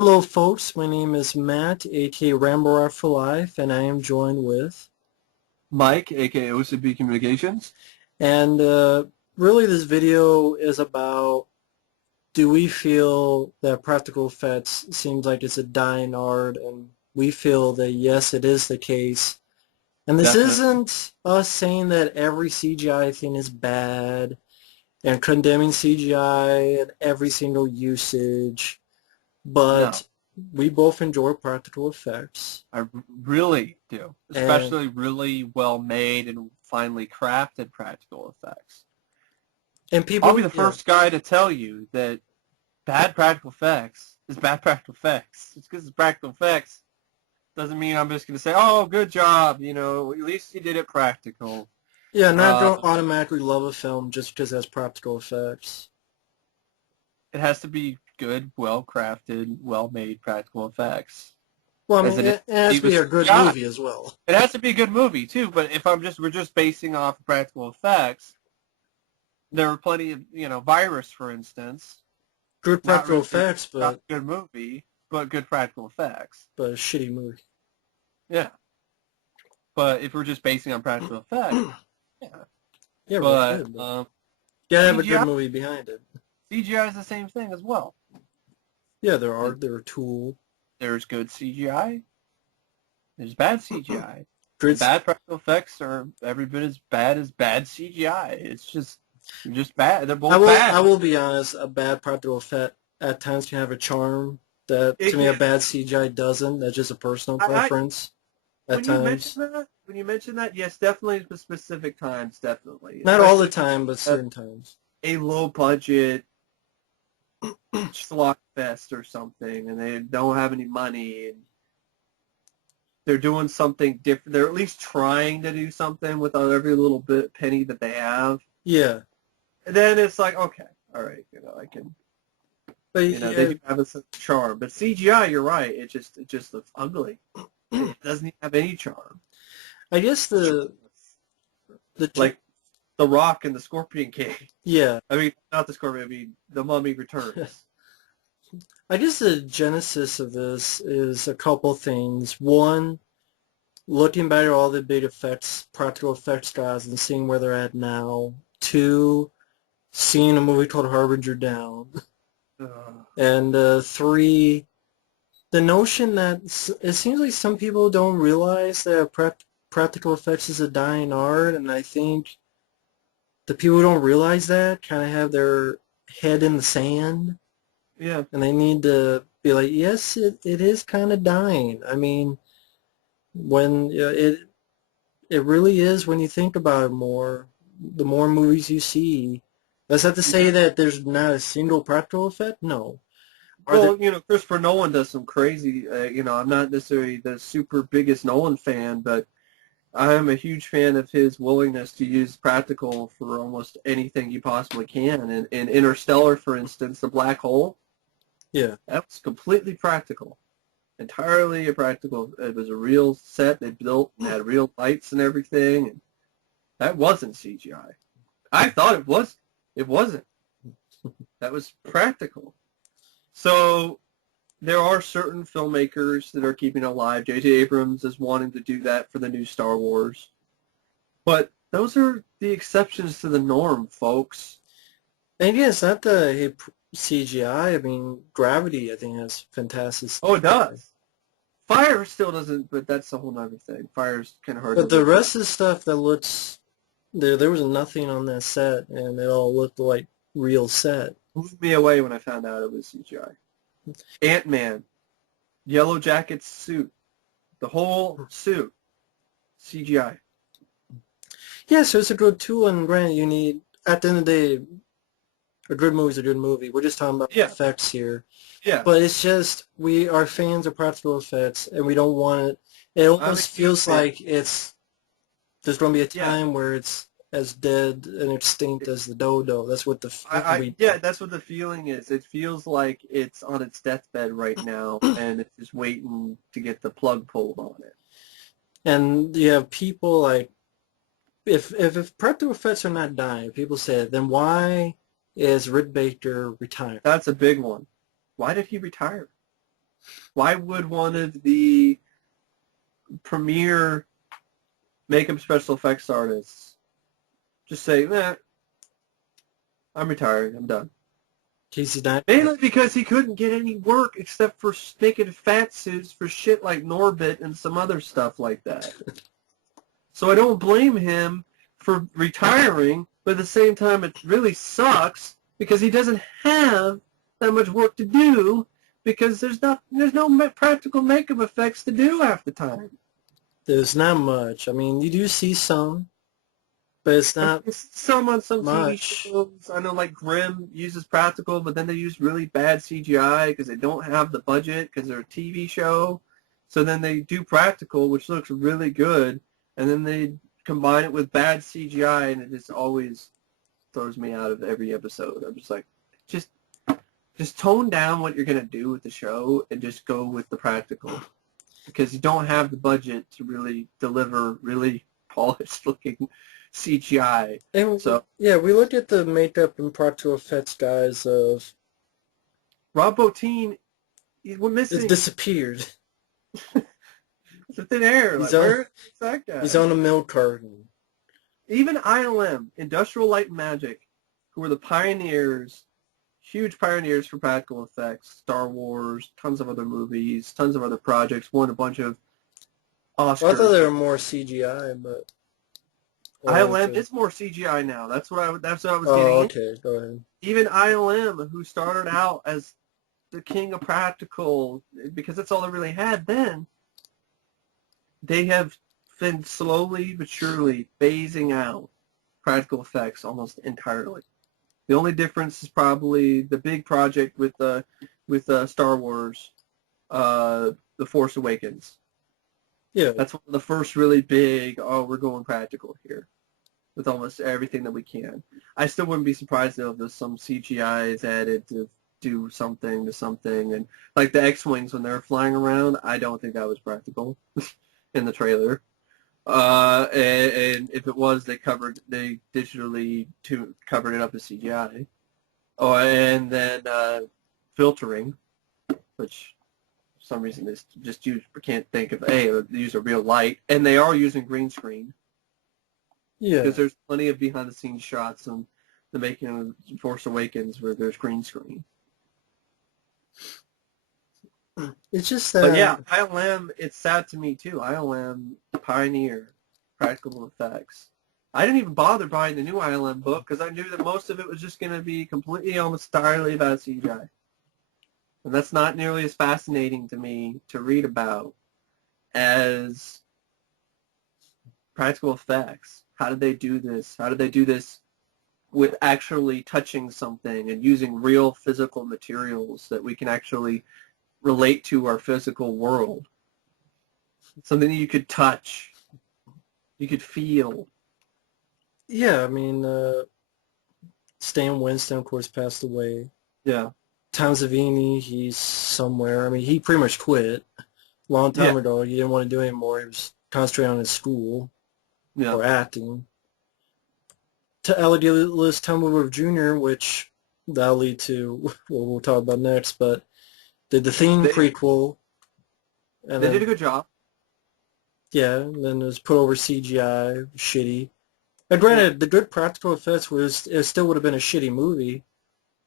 Hello, folks. My name is Matt, aka Rambo for Life, and I am joined with. Mike, aka OCB Communications. And really, this video is about: do we feel that practical effects seems like it's a dying art, and we feel that yes, it is the case. And this Definitely. isn't us saying that every CGI thing is bad and condemning CGI and every single usage, No, but we both enjoy practical effects. I really do. And Especially really well made and finely crafted practical effects. I'll be people, the yeah, first guy to tell you that bad practical effects is bad practical effects. It's because it's practical effects doesn't mean I'm just going to say, oh, good job. At least you did it practical. yeah, not Uh, gonna automatically love a film just because it has practical effects. it has to be good, well crafted, well made practical effects. Well, I As mean, it is it has to with be a good CGI. movie as well. It has to be a good movie too, but if we're just basing off of practical effects, there are plenty of, Virus, for instance, Good not practical really effects, not but a good movie, but good practical effects. but a shitty movie. Yeah. But if we're just basing on practical effects, yeah. Yeah, But right. But you gotta have a good CGI movie behind it. CGI is the same thing as well. Yeah, And there are Tool. there's good CGI, there's bad CGI. Good. And bad practical effects are every bit as bad CGI. It's just bad. They're both bad. I will be honest. A bad practical effect at times can have a charm that to It me a can. bad CGI doesn't. That's just a personal I preference. At when you mention times, that, yes, definitely for specific times, definitely, not all the especially if time, but it's certain times. a low budget schlock fest or something, and they don't have any money, and they're doing something different. They're at least trying to do something with every little bit penny that they have. Yeah, And then it's like, okay, all right, I can, but they yeah, do have a sense of charm. But CGI, you're right, it just looks ugly. It doesn't have any charm. I guess the Like The Rock and the Scorpion King. yeah, I mean, not the Scorpion. I mean, The Mummy Returns. I guess the genesis of this is a couple things. One, looking back at all the big effects, practical effects guys, and seeing where they're at now. Two, seeing a movie called Harbinger Down, Uh, and three, the notion that it seems like some people don't realize that practical effects is a dying art, and I think the people who don't realize that kind of have their head in the sand. yeah, And they need to be like, yes, it is kind of dying. I mean, when it really is when you think about it more, the more movies you see. Does that to say yeah. that there's not a single practical effect? No. Are there? Well, Christopher Nolan does some crazy. I'm not necessarily the super biggest Nolan fan, but I am a huge fan of his willingness to use practical for almost anything he possibly can. And in Interstellar, for instance, the black hole, Yeah. that was completely practical. Entirely a practical. It was a real set they built and had real lights and everything. And that wasn't CGI. I thought it was. It wasn't. That was practical. So there are certain filmmakers that are keeping it alive. J.J. Abrams is wanting to do that for the new Star Wars. But those are the exceptions to the norm, folks. And yeah, it's not the CGI. I mean, Gravity, I think, has fantastic. Oh, it does. Fire still doesn't, but that's a whole other thing. Fire's kind of hard to But the look at. rest of the stuff that looks there was nothing on that set, and it all looked like real set. Blew me away when I found out it was CGI. Ant-Man, Yellow Jacket's suit, the whole suit, CGI. Yeah, so it's a good tool, and granted, you need at the end of the day, a good movie is a good movie. We're just talking about Yeah, effects here, yeah. but it's just we are fans of practical effects, and we don't want it. It I'm a almost huge feels fan. like there's going to be a Yeah, time where it's as dead and extinct as the dodo. That's what the we. yeah, that's what the feeling is. It feels like it's on its deathbed right now, and it's just waiting to get the plug pulled on it. And you have people like if practical effects are not dying, people say, then why is Rick Baker retired? That's a big one. Why did he retire? Why would one of the premier makeup special effects artists just say, I'm retired, I'm done? Casey Dine. Mainly because he couldn't get any work except for making fat suits for shit like Norbit and some other stuff like that. So I don't blame him for retiring, but at the same time it really sucks because he doesn't have that much work to do because there's no practical makeup effects to do half the time. There's not much. I mean, you do see some, but it's not Some on some TV much. shows. I know like Grimm uses practical, but then they use really bad CGI because they don't have the budget because they're a TV show. So then they do practical, which looks really good, and then they combine it with bad CGI, and it just always throws me out of every episode. I'm just like, just tone down what you're going to do with the show and just go with the practical because you don't have the budget to really deliver really polished looking CGI. And So yeah, we look at the makeup and practical effects guys of Rob Bottin, we're it's missing disappeared. the thin air. Like, where's that guy? He's on a milk carton. Even ILM, Industrial Light and Magic, who were the pioneers, huge pioneers for practical effects, Star Wars, tons of other movies, tons of other projects, won a bunch of Oscars. Well, I thought they were more CGI, but ILM is more CGI now. That's what I was getting. Oh, okay. Go ahead. Even ILM, who started out as the king of practical, because that's all they really had then, they have been slowly but surely phasing out practical effects almost entirely. The only difference is probably the big project with Star Wars, The Force Awakens. Yeah. That's one of the first really big, we're going practical here with almost everything that we can. I still wouldn't be surprised though if there's some CGI is added to do something to something. And like the X-Wings when they were flying around, I don't think that was practical in the trailer. And if it was, they digitally covered it up as CGI. Oh, and then filtering, which for some reason they just can't think of use a real light, and they are using green screen. Yeah. Because there's plenty of behind-the-scenes shots on the making of Force Awakens where there's green screen. It's just that. But yeah, ILM, it's sad to me too. ILM pioneer practical effects. I didn't even bother buying the new ILM book because I knew that most of it was just going to be completely almost entirely about CGI. And that's not nearly as fascinating to me to read about as practical effects. How did they do this? How did they do this with actually touching something and using real physical materials that we can actually relate to our physical world? Something that you could touch, you could feel. Yeah, I mean, Stan Winston, of course, passed away. Yeah. Tom Savini, he's somewhere. I mean, he pretty much quit a long time ago. He didn't want to do it anymore. He was concentrating on his school or acting. To Elliot Lewis Tumbleweed Jr., which that'll lead to what we'll talk about next, but did the Theme prequel. And they did a good job. Yeah, and then it was put over CGI, shitty. And granted, the good practical effects it still would have been a shitty movie,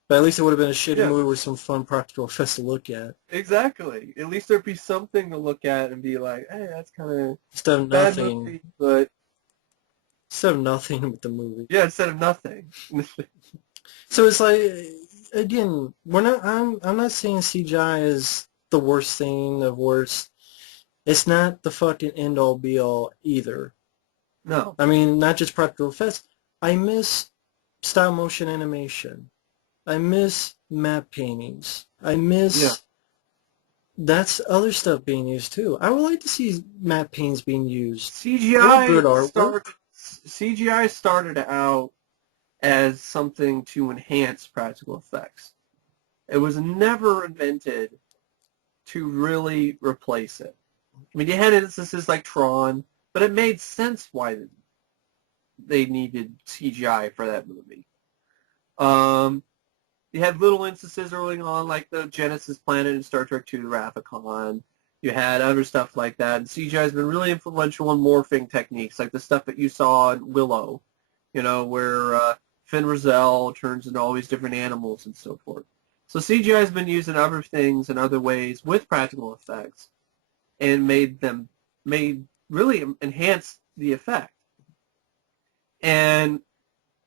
but at least it would have been a shitty movie with some fun practical effects to look at. Exactly. At least there'd be something to look at and be like, hey, that's kind of instead of bad nothing. Movie, but instead of nothing with the movie. Yeah, instead of nothing. So it's like, again, I'm not saying CGI is the worst thing, the worst. It's not the fucking end all be all either. No. I mean, not just practical effects. I miss stop motion animation. I miss map paintings. I miss that's other stuff being used too. I would like to see map paintings being used. CGI started out as something to enhance practical effects. It was never invented to really replace it. I mean, you had instances like Tron, but it made sense why they needed CGI for that movie. You had little instances early on, like the Genesis planet in Star Trek II, Wrath of Khan. You had other stuff like that. And CGI has been really influential in morphing techniques, like the stuff that you saw in Willow, where Finn Rizal turns into all these different animals and so forth. So CGI has been used in other things and other ways with practical effects and really enhanced the effect. And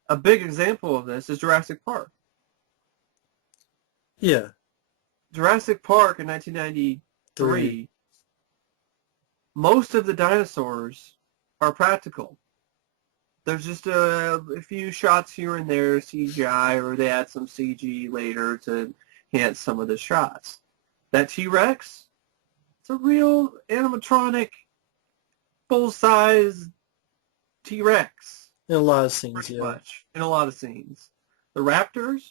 a big example of this is Jurassic Park. Yeah. Jurassic Park in 1993, most of the dinosaurs are practical. There's just a few shots here and there, CGI, or they add some CG later to enhance some of the shots. That T-Rex, it's a real animatronic, full-size T-Rex. In a lot of scenes, Pretty yeah. much. In a lot of scenes. The Raptors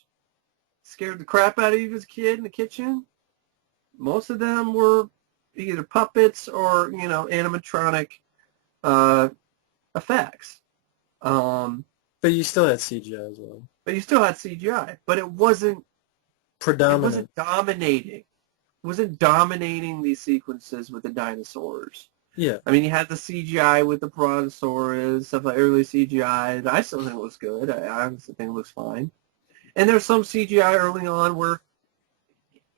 scared the crap out of you as a kid in the kitchen. Most of them were either puppets or, animatronic effects. But you still had CGI as well. But you still had CGI. But it wasn't Predominant. It wasn't dominating. It wasn't dominating these sequences with the dinosaurs. Yeah. I mean, you had the CGI with the Brontosaurus, stuff like early CGI. I still think it looks good. I honestly think it looks fine. And there's some CGI early on where,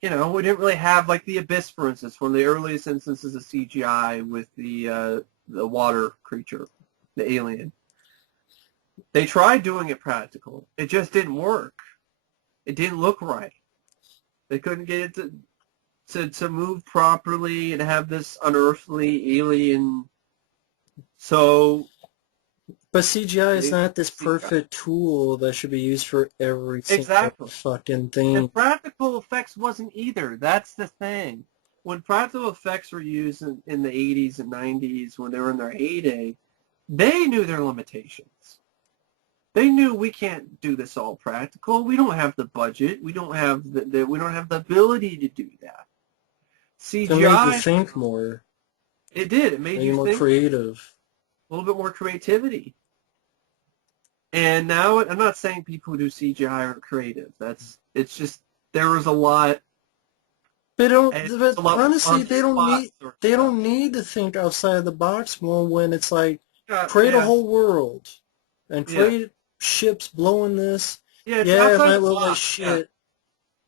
we didn't really have, like the Abyss, for instance, one of the earliest instances of CGI with the water creature, the alien. They tried doing it practical. It just didn't work. It didn't look right. They couldn't get it to move properly and have this unearthly alien. So, but CGI is not this perfect tool that should be used for every single fucking thing. And practical effects wasn't either. That's the thing. When practical effects were used in the 80s and 90s, when they were in their heyday, they knew their limitations. They knew we can't do this all practical. We don't have the budget. We don't have we don't have the ability to do that. CGI. It made you think more. It did. It made you more think creative. A little bit more creativity. And now, I'm not saying people who do CGI aren't creative. It's just there was a lot. They don't. But honestly, they don't need to think outside the box more when it's like create a whole world and create ships blowing this. Yeah, it might look like shit.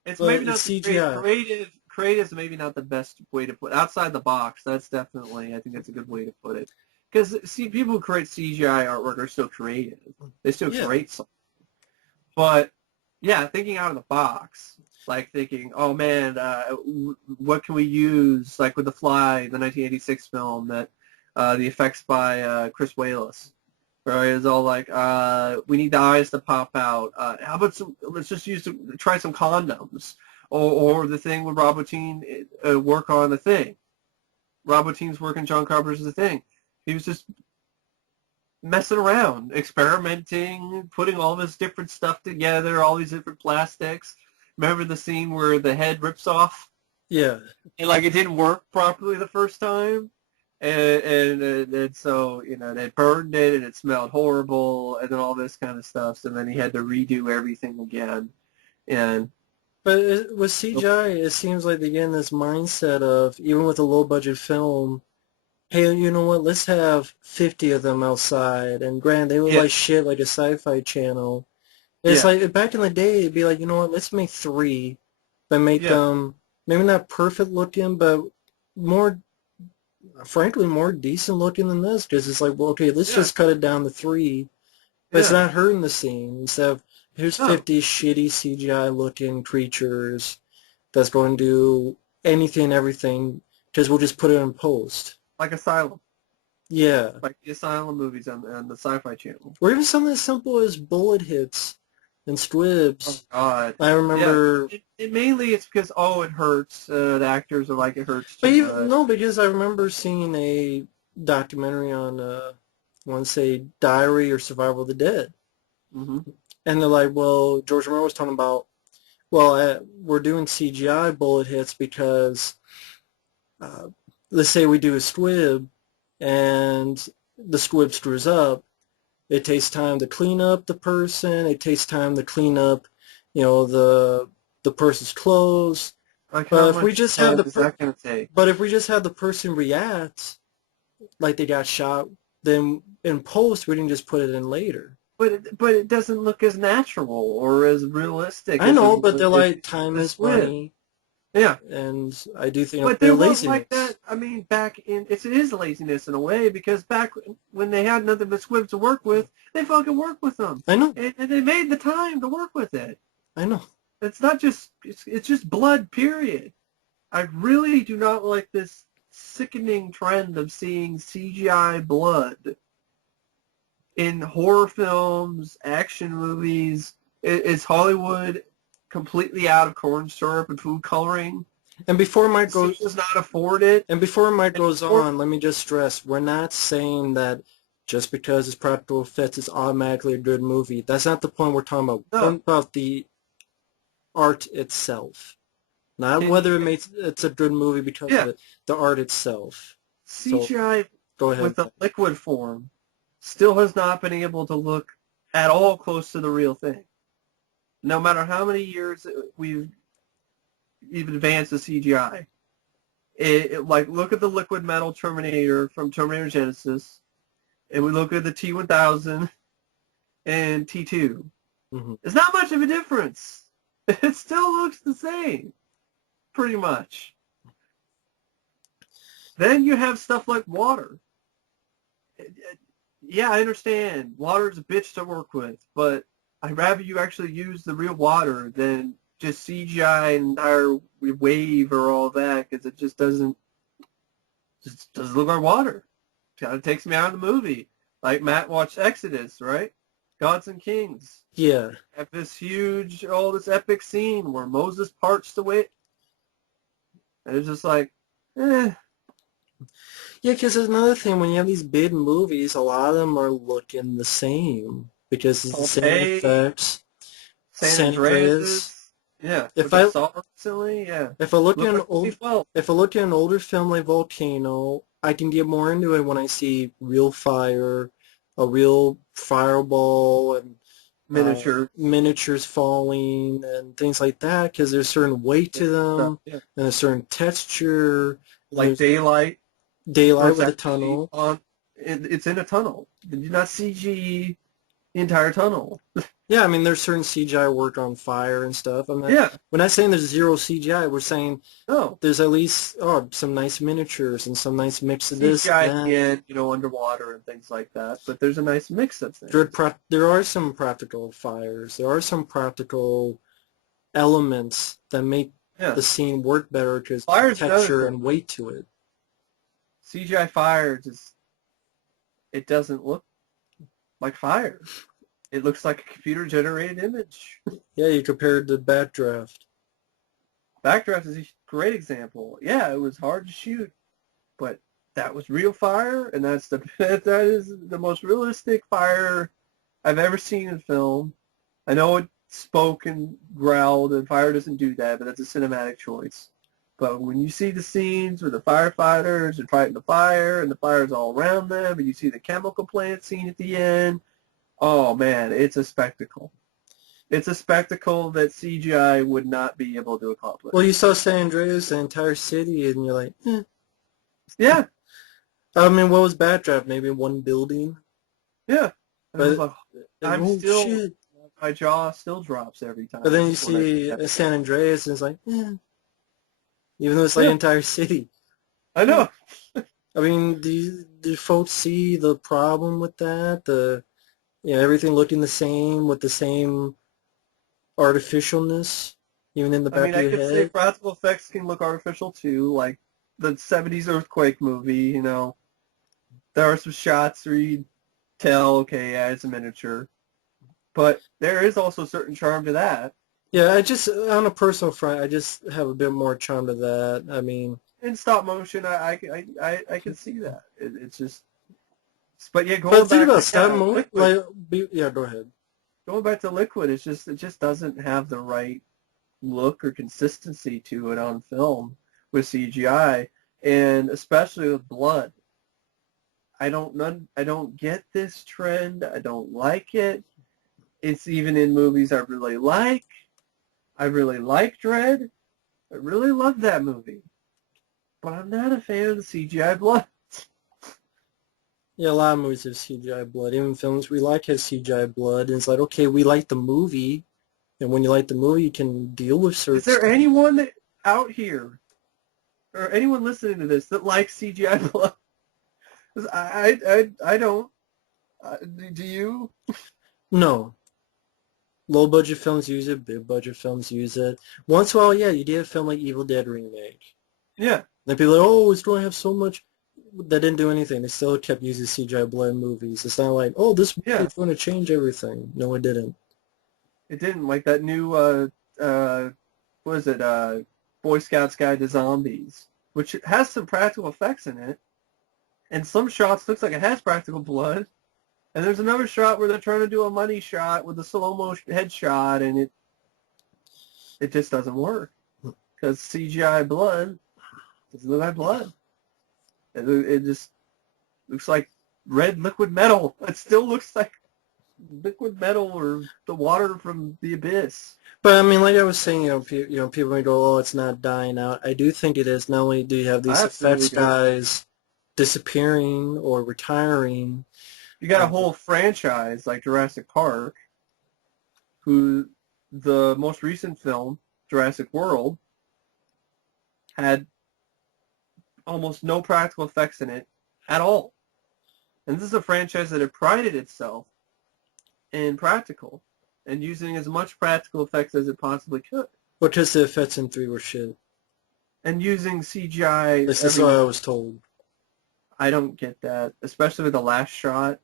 It's maybe not CGI. Creative is maybe not the best way to put it. Outside the box. That's definitely, I think that's a good way to put it. Because people who create CGI artwork are still creative. They still create something. But thinking out of the box, like thinking, oh man, what can we use? Like with The Fly, the 1986 film, that the effects by Chris Walas. Right, it's all like, we need the eyes to pop out. How about let's just try some condoms. Or the thing with Rob Bottin work on The Thing. Rob Bottin's work in John Carpenter's The Thing. He was just messing around, experimenting, putting all this different stuff together, all these different plastics. Remember the scene where the head rips off? Yeah. And it didn't work properly the first time? And so, they burned it and it smelled horrible and then all this kind of stuff. So then he had to redo everything again. But with CGI, it seems like they get in this mindset of, even with a low-budget film, hey, you know what, let's have 50 of them outside. And granted, they look like shit, like a sci-fi channel. It's like, back in the day, it'd be like, you know what, let's make 3, but make them, maybe not perfect looking, but frankly, more decent looking than this. Because it's like, well, okay, let's just cut it down to 3. But it's not hurting the scene. Instead of, here's 50 shitty CGI-looking creatures that's going to do anything and everything, because we'll just put it in post. Like Asylum. Yeah. Like the Asylum movies on the Sci-Fi Channel. Or even something as simple as bullet hits and squibs. Oh, God. I remember... Yeah. Mainly it's because, it hurts. The actors are like, it hurts but no, because I remember seeing a documentary on, I want to say, Diary or Survival of the Dead. Mm-hmm. And they're like, well, George Romero was talking about, well, we're doing CGI bullet hits because, let's say we do a squib, and the squib screws up. It takes time to clean up the person. It takes time to clean up the person's clothes. Like, how But if we much just have time the is that going to take? but if we just have the person react like they got shot, then in post we can just put it in later. But it doesn't look as natural or as realistic I as it know, but would they're if like you time the is squid. money, Yeah, and I do think but they they're weren't like that. laziness. I mean, back in it is laziness in a way because back when they had nothing but squibs to work with, they fucking worked with them, I know, and they made the time to work with it. I know. It's not just it's just blood. Period. I really do not like this sickening trend of seeing CGI blood in horror films, action movies. Is Hollywood completely out of corn syrup and food coloring? And before Mike She goes, does not afford it. and before Mike And goes or, on, let me just stress: we're not saying that just because it's practical effects, it's automatically a good movie. That's not the point we're talking about. We're no, talking about the art itself, not can whether you? it's a good movie because of Yeah, it. The art itself. So CGI go ahead. with the liquid form still has not been able to look at all close to the real thing. No matter how many years we've advanced the CGI, like look at the liquid metal Terminator from Terminator Genesis, and we look at the T-1000 and T2. Hmm. It's not much of a difference. It still looks the same, pretty much. Then you have stuff like water. Yeah, I understand. Water is a bitch to work with, but I'd rather you actually use the real water than just CGI an entire wave or all that, because it just doesn't look like water. It kind of takes me out of the movie. Like Matt watched Exodus, right? Gods and Kings. Yeah. Have this huge, this epic scene where Moses parts the way. And it's just like, eh. Yeah, because there's another thing. When you have these big movies, a lot of them are looking the same because it's the same Pompeii, effects. San San Andreas. Andreas. Yeah, If which I I saw recently. Yeah, if I look at looked an like old 2012. if I look at an older film like Volcano, I can get more into it when I see real fire, a real fireball, and Miniature miniatures falling and things like that. Because there's certain weight to stuff. them Yeah, and a certain texture. And like there's Daylight, where daylight it's with a actually tunnel. on. It's in a tunnel. You do not CG the entire tunnel. Yeah, I mean, there's certain CGI work on fire and stuff. Yeah, We're not saying there's zero CGI. We're saying no. there's at least some nice miniatures and some nice mix of this, CGI at the that. end, underwater and things like that. But there's a nice mix of There, things. there are some practical fires. There are some practical elements that make Yeah, the scene work better because fire's another texture thing. and weight to it. CGI fire just it doesn't look like fire. It looks like a computer generated image. Yeah, you compare it to Backdraft. Backdraft is a great example. Yeah, it was hard to shoot, but that was real fire, and that is the most realistic fire I've ever seen in film. I know it spoke and growled, and fire doesn't do that, but that's a cinematic choice. But when you see the scenes where the firefighters are fighting the fire, and the fire's all around them, and you see the chemical plant scene at the end, oh man, it's a spectacle. It's a spectacle that CGI would not be able to Well, you accomplish. saw San Andreas, the entire city, and you're like, eh. Yeah, I mean, what was Backdraft? Maybe one building? yeah. And I was But, like, I'm oh, still, shit. my jaw still drops every But then time you when I see see that. San Andreas, and it's like, eh. Even though it's like Yeah, an entire city. I know. I mean, do folks see the problem with that? Everything looking the same with the same artificialness, even in the I back mean, of I your could say head. practical effects can look artificial too, like the 70s earthquake movie, There are some shots where you tell, okay, yeah, it's a miniature. But there is also certain charm to that. Yeah, I just on a personal front, I just have a bit more charm to that. I mean, In stop motion, I can see that. It's just, but yeah, but the going thing back about to stop motion, liquid, yeah, go ahead. going back to liquid, it just doesn't have the right look or consistency to it on film with CGI, and especially with blood. I don't get this trend. I don't like it. It's even in movies I really like. I really like Dread. I really love that movie. But I'm not a fan of the CGI blood. Yeah, a lot of movies have CGI blood. Even films we like have CGI blood. And it's like, okay, we like the movie. And when you like the movie, you can deal with certain Is there stuff. anyone that out here, or anyone listening to this, that likes CGI blood? 'Cause I don't. Do you? No. Low budget films use it, big budget films use it. Once in a while, yeah, you did a film like Evil Dead remake. Yeah. Then people are like, oh, it's going to have so much. That didn't do anything. They still kept using CGI blood in movies. It's not like, oh, this movie Yeah. is going to change everything. No, it didn't. It didn't, like that new what is it, Boy Scouts Guide to Zombies, which has some practical effects in it, and some shots looks like it has practical blood, and there's another shot where they're trying to do a money shot with a slow-mo headshot, and it just doesn't work, because CGI blood doesn't look like blood. It just looks like red liquid metal. It still looks like liquid metal or the water from the abyss. But I mean, like I was saying, people may go, "Oh, it's not dying out." I do think it is. Not only do you have I these absolutely effects do. guys disappearing or retiring, You got a whole franchise like Jurassic Park, who the most recent film, Jurassic World, had almost no practical effects in it at all. And this is a franchise that had prided itself in practical and using as much practical effects as it possibly could. because the effects in 3 were shit. And using CGI This is what everywhere. I was told. I don't get that, especially with the last shot.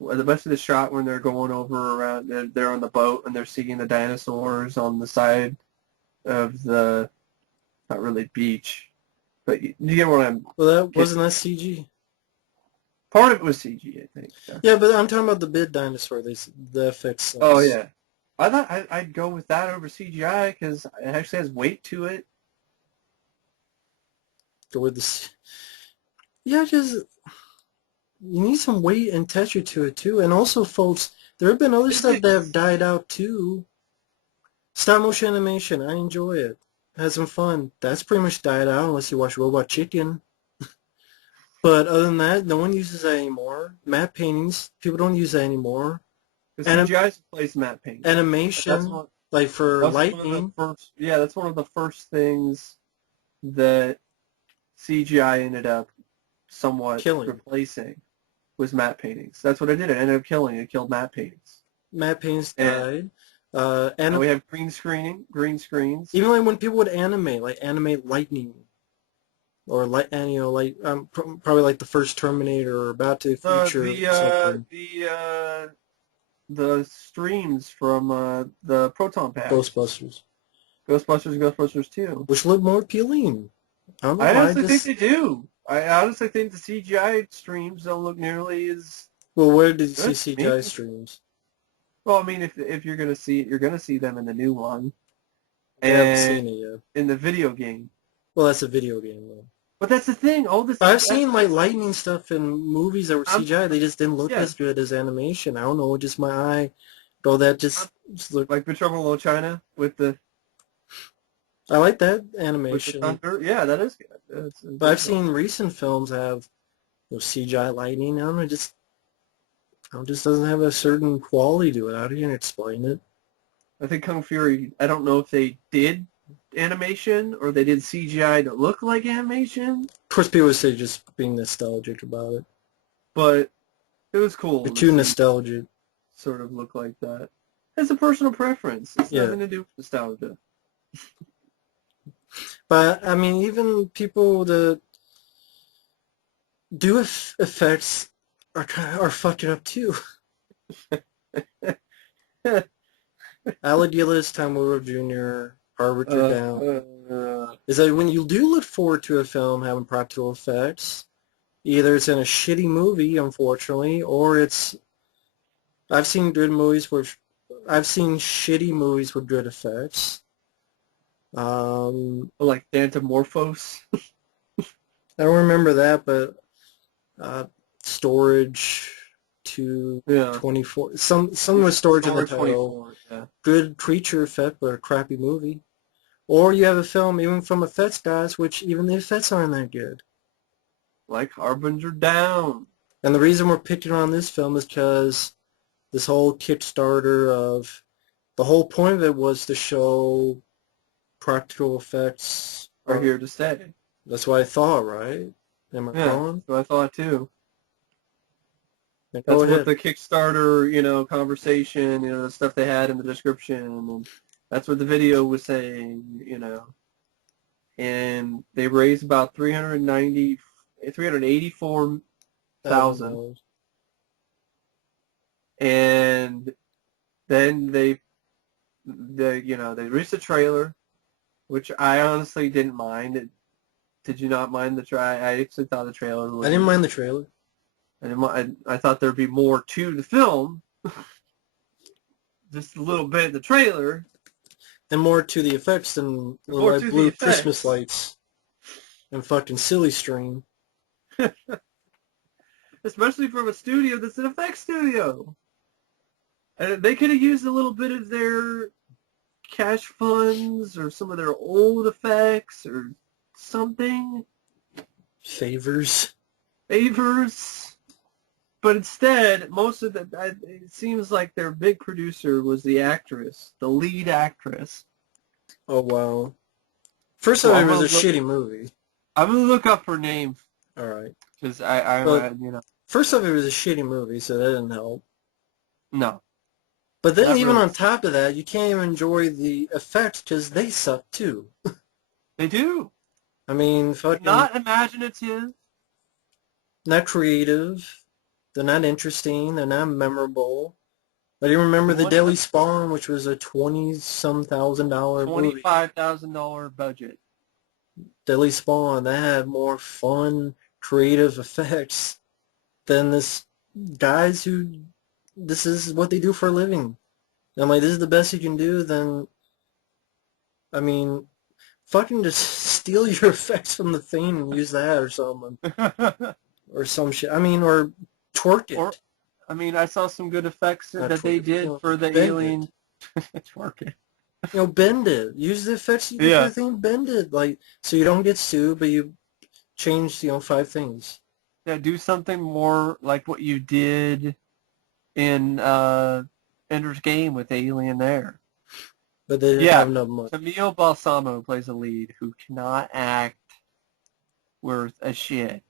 The best of the shot when they're going over around, they're on the boat and they're seeing the dinosaurs on the side of the, not really beach, but you get what I'm. Well, wasn't that CG? Part of it was CG, I think. So. Yeah, but I'm talking about the big dinosaur. The effects. Oh yeah, I thought I'd go with that over CGI because it actually has weight to it. Go with this. Yeah, just you need some weight and texture to it too. And also, folks, there have been other stuff that have died out too. Stop motion animation, I enjoy it. Had some fun. That's pretty much died out unless you watch Robot Chicken. But other than that, no one uses that anymore. Matte paintings, people don't use that anymore. The CGI's replaced matte painting. Animation, like for lightning. That's one of the first things that CGI ended up somewhat replacing was matte paintings. That's what it did. It ended up killing. It killed matte paintings. Matte paintings died. And we have green screens. Even like when people would animate lightning, or probably like the first Terminator or Back to the Future. The streams from the Proton Pack. Ghostbusters 2. Which look more appealing. I don't know. I honestly think they do. I honestly think the CGI streams don't look nearly as. Well, where did you see CGI streams? Well, I mean, if you're gonna see it, you're gonna see them in the new one. I haven't seen it yet. In the video game. Well, that's a video game though. But that's the thing. I've seen like lightning stuff in movies that were CGI. They just didn't look as good as animation. I don't know. Just my eye. Though that just looked like Patrol in Little China with the. I like that animation. With the thunder. Yeah, that is good. But I've seen recent films have CGI lightning. I don't know. It just doesn't have a certain quality to it. How do you explain it? I think Kung Fury. I don't know if they did animation or they did CGI to look like animation. Of course, people would say just being nostalgic about it. But it was cool. They're too nostalgic. Sort of look like that. It's a personal preference. It's nothing to do with nostalgia. But I mean, even people that do effects are fucking up too. Alec Gillis, Tom Woodruff Jr., Harbinger Down. Is that when you do look forward to a film having practical effects, either it's in a shitty movie, unfortunately, or it's. I've seen shitty movies with good effects. Like Dantamorphose. I don't remember that, but Storage to Yeah. 24. Some with storage in the title. 24, yeah. Good creature effect, but a crappy movie. Or you have a film even from effects guys, which even the effects aren't that good. Like Harbinger Down. And the reason we're picking on this film is because this whole Kickstarter of the whole point of it was to show practical effects Are here to stay. That's what I thought, right? Am I wrong? That's what I thought too. Go That's ahead. what the Kickstarter, conversation, the stuff they had in the description, and that's what the video was saying, And they raised about 384,000, and then they released a trailer, which I honestly didn't mind. Did you not mind the trailer? I actually thought the trailer was... I didn't mind the trailer. I thought there'd be more to the film. Just a little bit in the trailer. And more to the effects than blue Christmas lights and fucking silly string. Especially from a studio that's an effects studio. And they could have used a little bit of their cash funds or some of their old effects or something. Favors. But instead, most of it seems like their big producer was the lead actress. Oh, wow. First of all, it was a shitty movie. I'm going to look up her name. All right. Because First off, it was a shitty movie, so that didn't help. No. But then even on top of that, you can't even enjoy the effects because they suck too. They do. I mean, fucking... Not imaginative. Not creative. They're not interesting. They're not memorable. I do remember the Deadly Spawn, which was a $20,000 movie. $25,000 budget. Deadly Spawn, that had more fun, creative effects than this guys who... This is what they do for a living. And I'm like, this is the best you can do, then... I mean, fucking just steal your effects from the Thing and use that or something. Or some shit. I mean, or twerk it. I saw some good effects that they did for the alien. Twerk it. Bend it. Use the effects you do for the Thing. Bend it. So you don't get sued, but you change, 5 things. Yeah, do something more like what you did in Ender's Game with the alien there. But they didn't have enough money. Camille Balsamo plays a lead who cannot act worth a shit.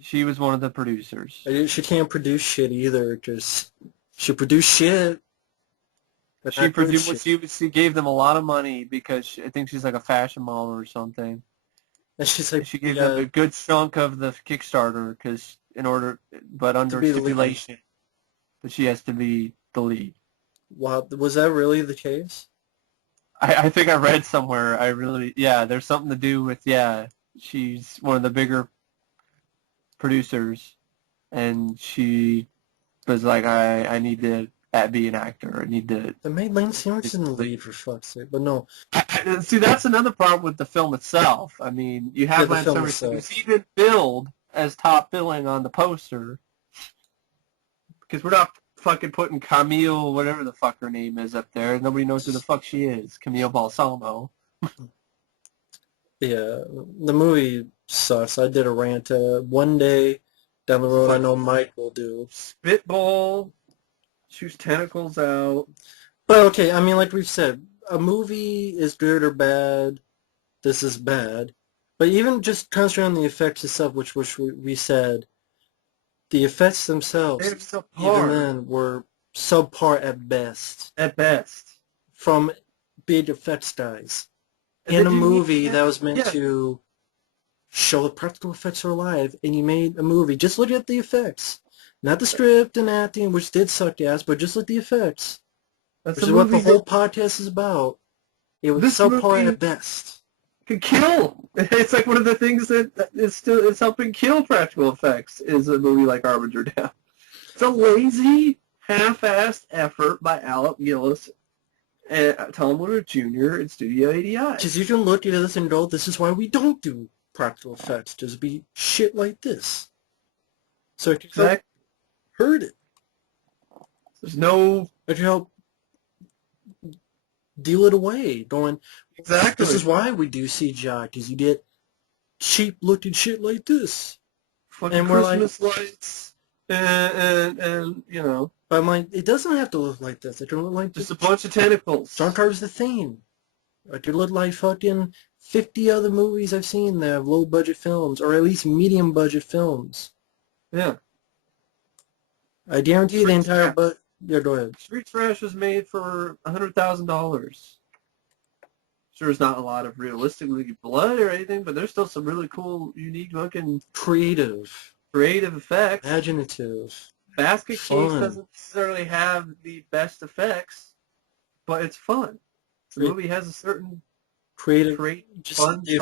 She was one of the producers. She can't produce shit either, because she produced shit. She gave them a lot of money because I think she's like a fashion model or something. And she's like, she gave them a good chunk of the Kickstarter but under stipulation that she has to be the lead. Wow, was that really the case? I think I read somewhere. There's something to do with she's one of the bigger producers, and she was like, I need to be an actor. I need to... They made Lane Stevenson the lead, for fuck's sake, but no. See, that's another problem with the film itself. I mean, you have Lane Stevenson, he didn't billed as top billing on the poster, because we're not fucking putting Camille, whatever the fuck her name is, up there. Nobody knows who the fuck she is. Camille Balsamo. Yeah, the movie sucks. I did a rant. One day down the road, I know Mike will do. Spitball, shoots tentacles out. But okay, I mean, like we've said, a movie is good or bad. This is bad. But even just concentrating on the effects itself, which we said, the effects themselves, even then, were subpar at best. At best. From big effects guys. In a movie that was meant to show the practical effects are alive, and you made a movie. Just look at the effects. Not the script and acting, which did suck ass, but just look at the effects. Which is what the whole podcast is about. It was subpar at best. Could kill. It's like one of the things that is helping kill practical effects is a movie like Harbinger Down. It's a lazy, half-assed effort by Alec Gillis and Tom Woodard Jr. in Studio ADI. Because you can look at this and go, this is why we don't do practical effects. Just be shit like this. So hurt it. There's no... But you help deal it away, going, Exactly. this is why we do CGI, because you get cheap-looking shit like this. Fucking And we're Christmas lights and you know. But I'm like, it doesn't have to look like this. It can look like just a bunch of tentacles. John Carter's the theme. It could look like fucking 50 other movies I've seen that have low-budget films, or at least medium-budget films. Yeah. I guarantee the entire yeah, go ahead. Street Trash was made for $100,000. Sure, it's not a lot of realistically blood or anything, but there's still some really cool, unique looking, creative effects. Imaginative. Basket Fun. Case doesn't necessarily have the best effects, but it's fun. The movie has a certain creative, just fun the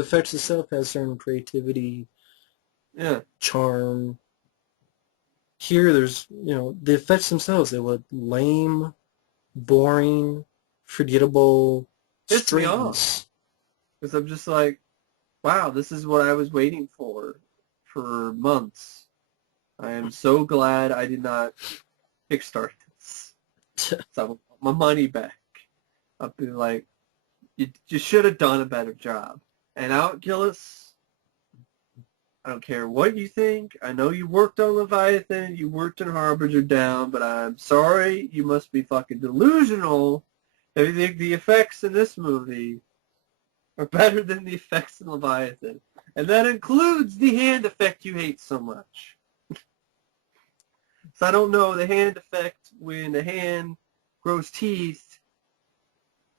effects itself has certain creativity, charm. Here, there's, the effects themselves, they look lame, boring, forgettable, It's me off. Because I'm just like, wow, this is what I was waiting for months. I am so glad I did not kickstart this. So I want my money back. I'll be like, you should have done a better job. And Alec Gillis, I don't care what you think. I know you worked on Leviathan, you worked on Harbinger Down, but I'm sorry, you must be fucking delusional if you think the effects in this movie are better than the effects in Leviathan. And that includes the hand effect you hate so much. So I don't know, the hand effect when the hand grows teeth,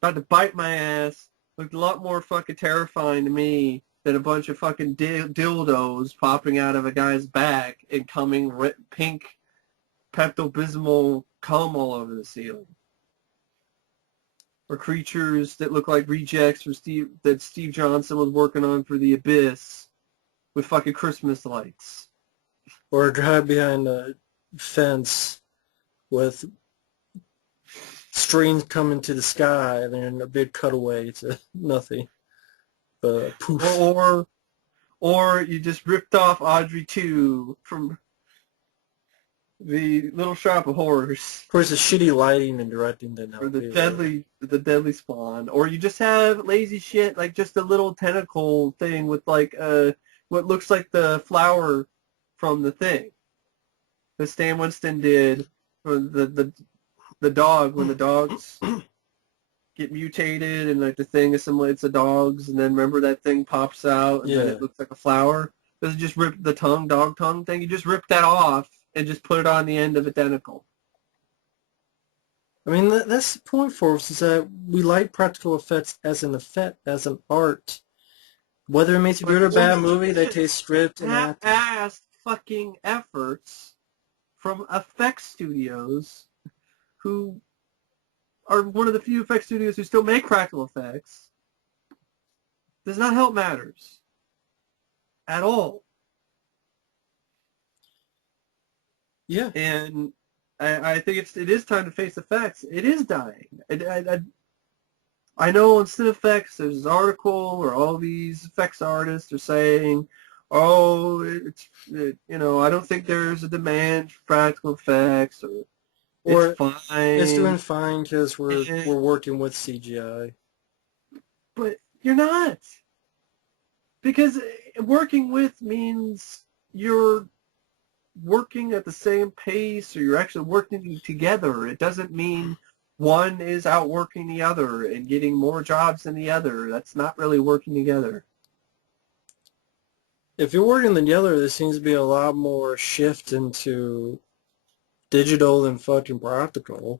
about to bite my ass, looked a lot more fucking terrifying to me than a bunch of fucking dildos popping out of a guy's back and coming pink Pepto-Bismol cum all over the ceiling. Or creatures that look like rejects from Steve Johnson was working on for The Abyss with fucking Christmas lights. Or a guy behind a fence with strings coming to the sky and then a big cutaway to nothing. Poof. Or you just ripped off Audrey 2 from the Little Shop of Horrors. Of course, the shitty lighting and directing didn't help. Or the deadly spawn. Or you just have lazy shit like just a little tentacle thing with like what looks like the flower from the thing that Stan Winston did for the dog when the dogs get mutated and like the thing assimilates the dogs, and then remember that thing pops out and then it looks like a flower. Does it just rip the dog tongue thing? You just rip that off and just put it on the end of a tentacle. I mean, that's the point for us, is that we like practical effects as an art. Whether it makes a good or bad movie, they take script and acting. Half-assed fucking efforts from effects studios who are one of the few effects studios who still make practical effects does not help matters at all. Yeah. And I think it is time to face the facts. It is dying. I know on Cinefex there's an article where all these effects artists are saying, oh, I don't think there's a demand for practical effects, or it's fine. It's doing fine because we're working with CGI. But you're not. Because working with means you're working at the same pace, or you're actually working together. It doesn't mean one is outworking the other and getting more jobs than the other. That's not really working together. If you're working together, there seems to be a lot more shift into digital than fucking practical.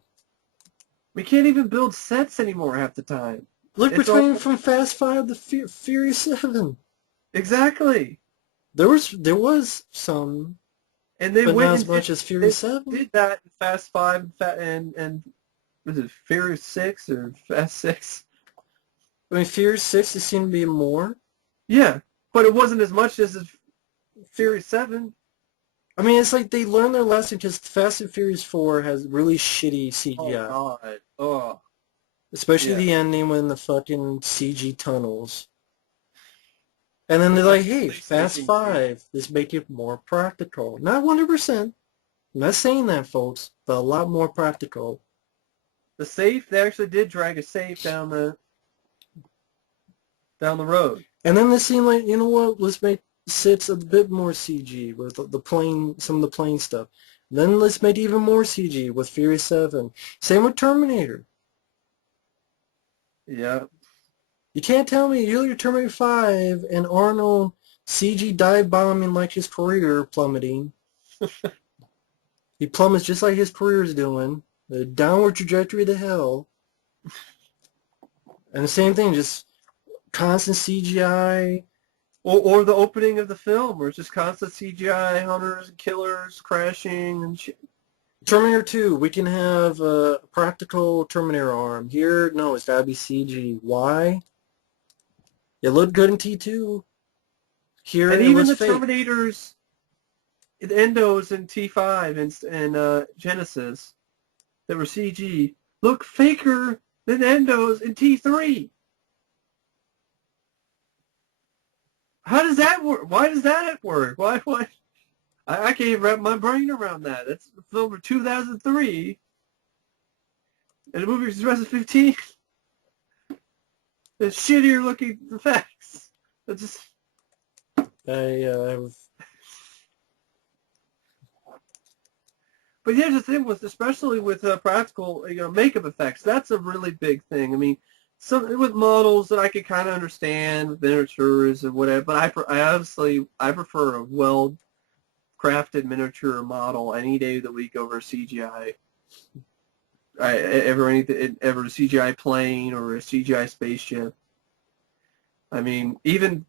We can't even build sets anymore half the time. Look from Fast 5 to Furious 7. Exactly. There was some, and they but went not as much as Furious 7. Did that in Fast 5 and was it Furious 6 or Fast 6? I mean, Furious 6 it seemed to be more. Yeah, but it wasn't as much as Furious 7. I mean, it's like they learned their lesson, because Fast and Furious 4 has really shitty CGI. Oh, God. Oh. Especially the ending when the fucking CG tunnels. And then they're like, hey, Fast 5, let's make it more practical. Not 100%, I'm not saying that, folks, but a lot more practical. The safe, they actually did drag a safe down the road. And then it seemed like, you know what, let's make Sits a bit more CG with the plane, some of the plane stuff. Then let's make even more CG with Fury 7. Same with Terminator. Yeah. You can't tell me you're Terminator 5 and Arnold CG dive bombing like his career plummeting. He plummets just like his career is doing. The downward trajectory to hell. And the same thing, just constant CGI. Or the opening of the film where it's just constant CGI hunters and killers crashing and shit. Terminator 2, we can have a practical Terminator arm. Here, no, it's gotta be CG. Why? It looked good in T2. Here, And it even was the fake. Terminators, the Endos in T5 and Genesis that were CG look faker than Endos in T3. How does that work? Why does that work? Why? I can't wrap my brain around that. That's a film from 2003. And the movie was Jurassic 15. It's shittier looking effects. It's just... I've... But here's the thing with, especially with practical, makeup effects. That's a really big thing. I mean, some with models that I could kind of understand, with miniatures and whatever. But I prefer a well-crafted miniature model any day of the week over CGI. Ever a CGI plane or a CGI spaceship. I mean, even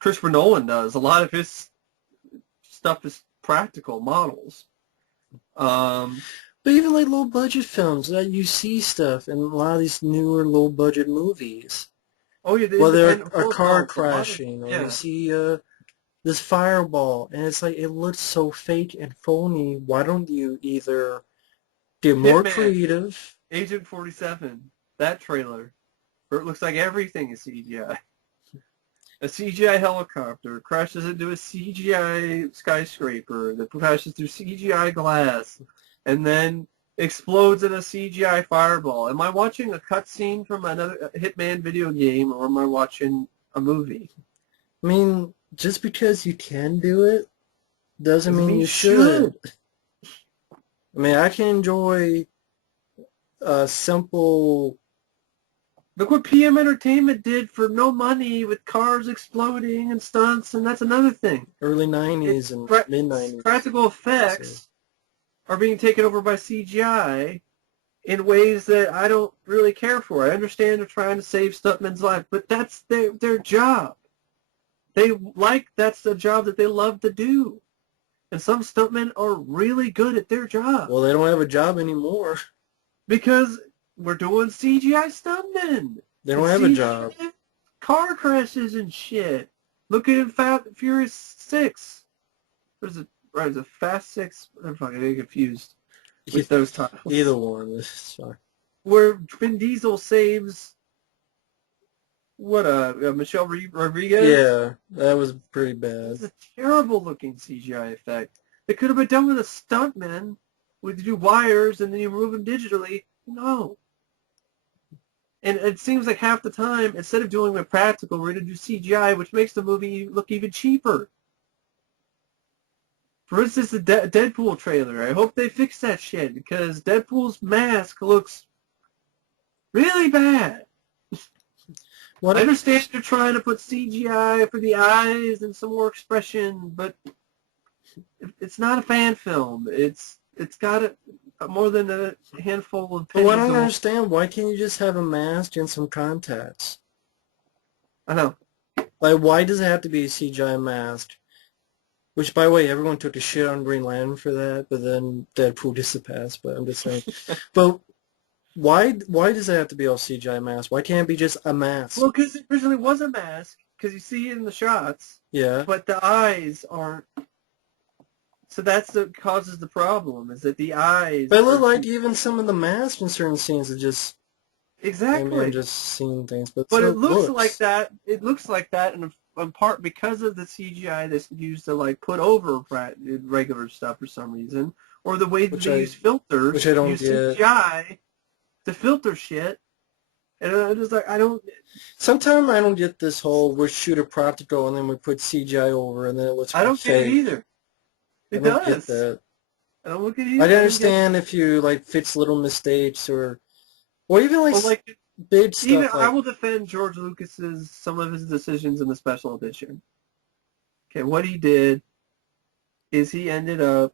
Christopher Nolan does. A lot of his stuff is practical models. But even like low budget films, that you see stuff in a lot of these newer low budget movies. Oh yeah, Whether a car crashing, or you see this fireball, and it's like it looks so fake and phony. Why don't you either get more creative? Agent 47, that trailer, where it looks like everything is CGI. A CGI helicopter crashes into a CGI skyscraper that crashes through CGI glass and then explodes in a CGI fireball. Am I watching a cutscene from another Hitman video game, or am I watching a movie? I mean, just because you can do it doesn't mean you should. I mean, I can enjoy a simple... Look what PM Entertainment did for no money with cars exploding and stunts, and that's another thing. Early 90s and mid-90s. Practical effects are being taken over by CGI in ways that I don't really care for. I understand they're trying to save stuntmen's life, but that's their job. That's the job that they love to do. And some stuntmen are really good at their job. Well, they don't have a job anymore. Because we're doing CGI stuntmen. They don't have a job. Car crashes and shit. Look at Furious 6. Is it Fast 6? I'm fucking getting confused with those titles. Either one. It's fine. Where Vin Diesel saves Michelle Rodriguez? Yeah, that was pretty bad. It's a terrible looking CGI effect. It could have been done with a stuntman. Would you do wires and then you remove them digitally? No. And it seems like half the time, instead of doing it practical, we're going to do CGI, which makes the movie look even cheaper. For instance, the Deadpool trailer. I hope they fix that shit, because Deadpool's mask looks really bad. I understand you're trying to put CGI for the eyes and some more expression, but it's not a fan film. It's got more than a handful of pennies. Well, I don't understand. Why can't you just have a mask and some contacts? I know. Like, why does it have to be a CGI mask? Which, by the way, everyone took a shit on Green Lantern for that, but then Deadpool gets the pass, but I'm just saying. But why does it have to be all CGI mask? Why can't it be just a mask? Well, because it originally was a mask, because you see it in the shots. Yeah. But the eyes aren't. So that's what causes the problem, is that the eyes... But it looked like even some of the masks in certain scenes are just... Exactly. I'm just seeing things, but it looks like that. It looks like that in in part because of the CGI that's used to like put over regular stuff for some reason, or the way that they use filters, which I don't use get. CGI to filter shit. And I'm just like, I don't. Sometimes I don't get this whole we shoot a practical and then we put CGI over and then it looks I don't get it fake. either. It I don't does. get that. I don't look at it either. I understand if you like fix little mistakes or even like big stuff. Even like, I will defend George Lucas's some of his decisions in the special edition. Okay, what he did is he ended up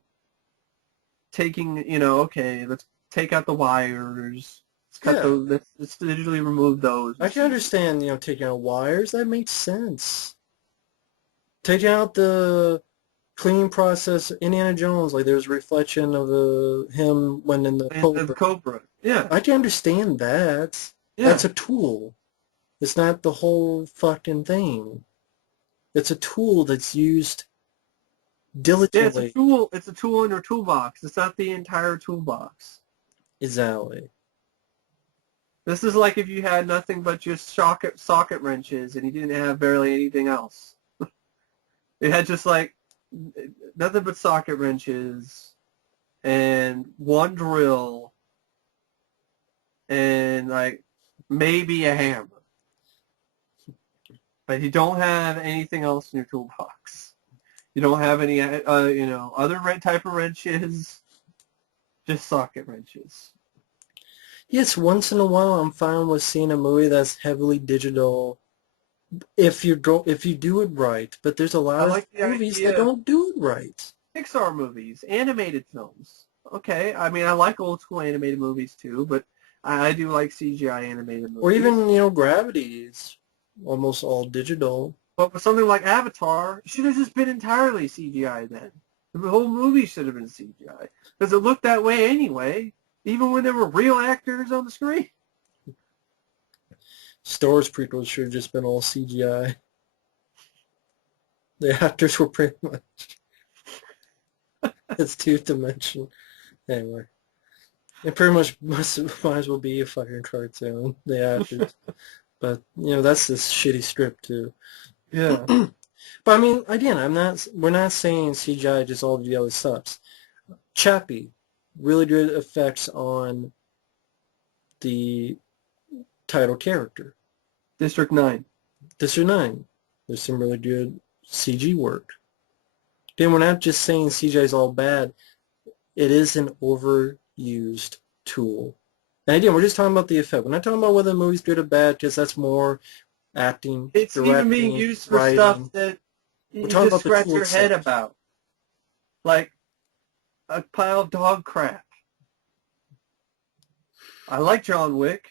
taking, okay, let's take out the wires. Let's digitally remove those. I can understand, taking out wires. That makes sense. Taking out the cleaning process, Indiana Jones, like there's a reflection of him when in the Cobra. Yeah. I can understand that. Yeah. That's a tool. It's not the whole fucking thing. It's a tool that's used diligently. Yeah, it's a tool. It's a tool in your toolbox. It's not the entire toolbox. Exactly. This is like if you had nothing but just socket wrenches and you didn't have barely anything else. It had just like nothing but socket wrenches and one drill and like maybe a hammer. But you don't have anything else in your toolbox. You don't have any, other type of wrenches, just socket wrenches. Yes, once in a while I'm fine with seeing a movie that's heavily digital if you do it right, but there's a lot of movies that don't do it right. Pixar movies, animated films. Okay, I mean I like old school animated movies too, but I do like CGI animated movies. Or even, Gravity is almost all digital. But with something like Avatar, it should have just been entirely CGI then. The whole movie should have been CGI because it looked that way anyway. Even when there were real actors on the screen. Star Wars prequels should have just been all CGI. The actors were pretty much... It's two-dimensional. Anyway. It pretty much might as well be a fucking cartoon, the actors. But, that's this shitty script, too. Yeah. But, I mean, again, we're not saying CGI just all the other sucks. Chappie. Really good effects on the title character. District 9. District 9. There's some really good CG work. Then we're not just saying CGI is all bad. It is an overused tool. And again, we're just talking about the effect. We're not talking about whether the movie's good or bad because that's more acting, it's directing, even being used for writing. Stuff that you just scratch your head about. Like a pile of dog crap. I like John Wick.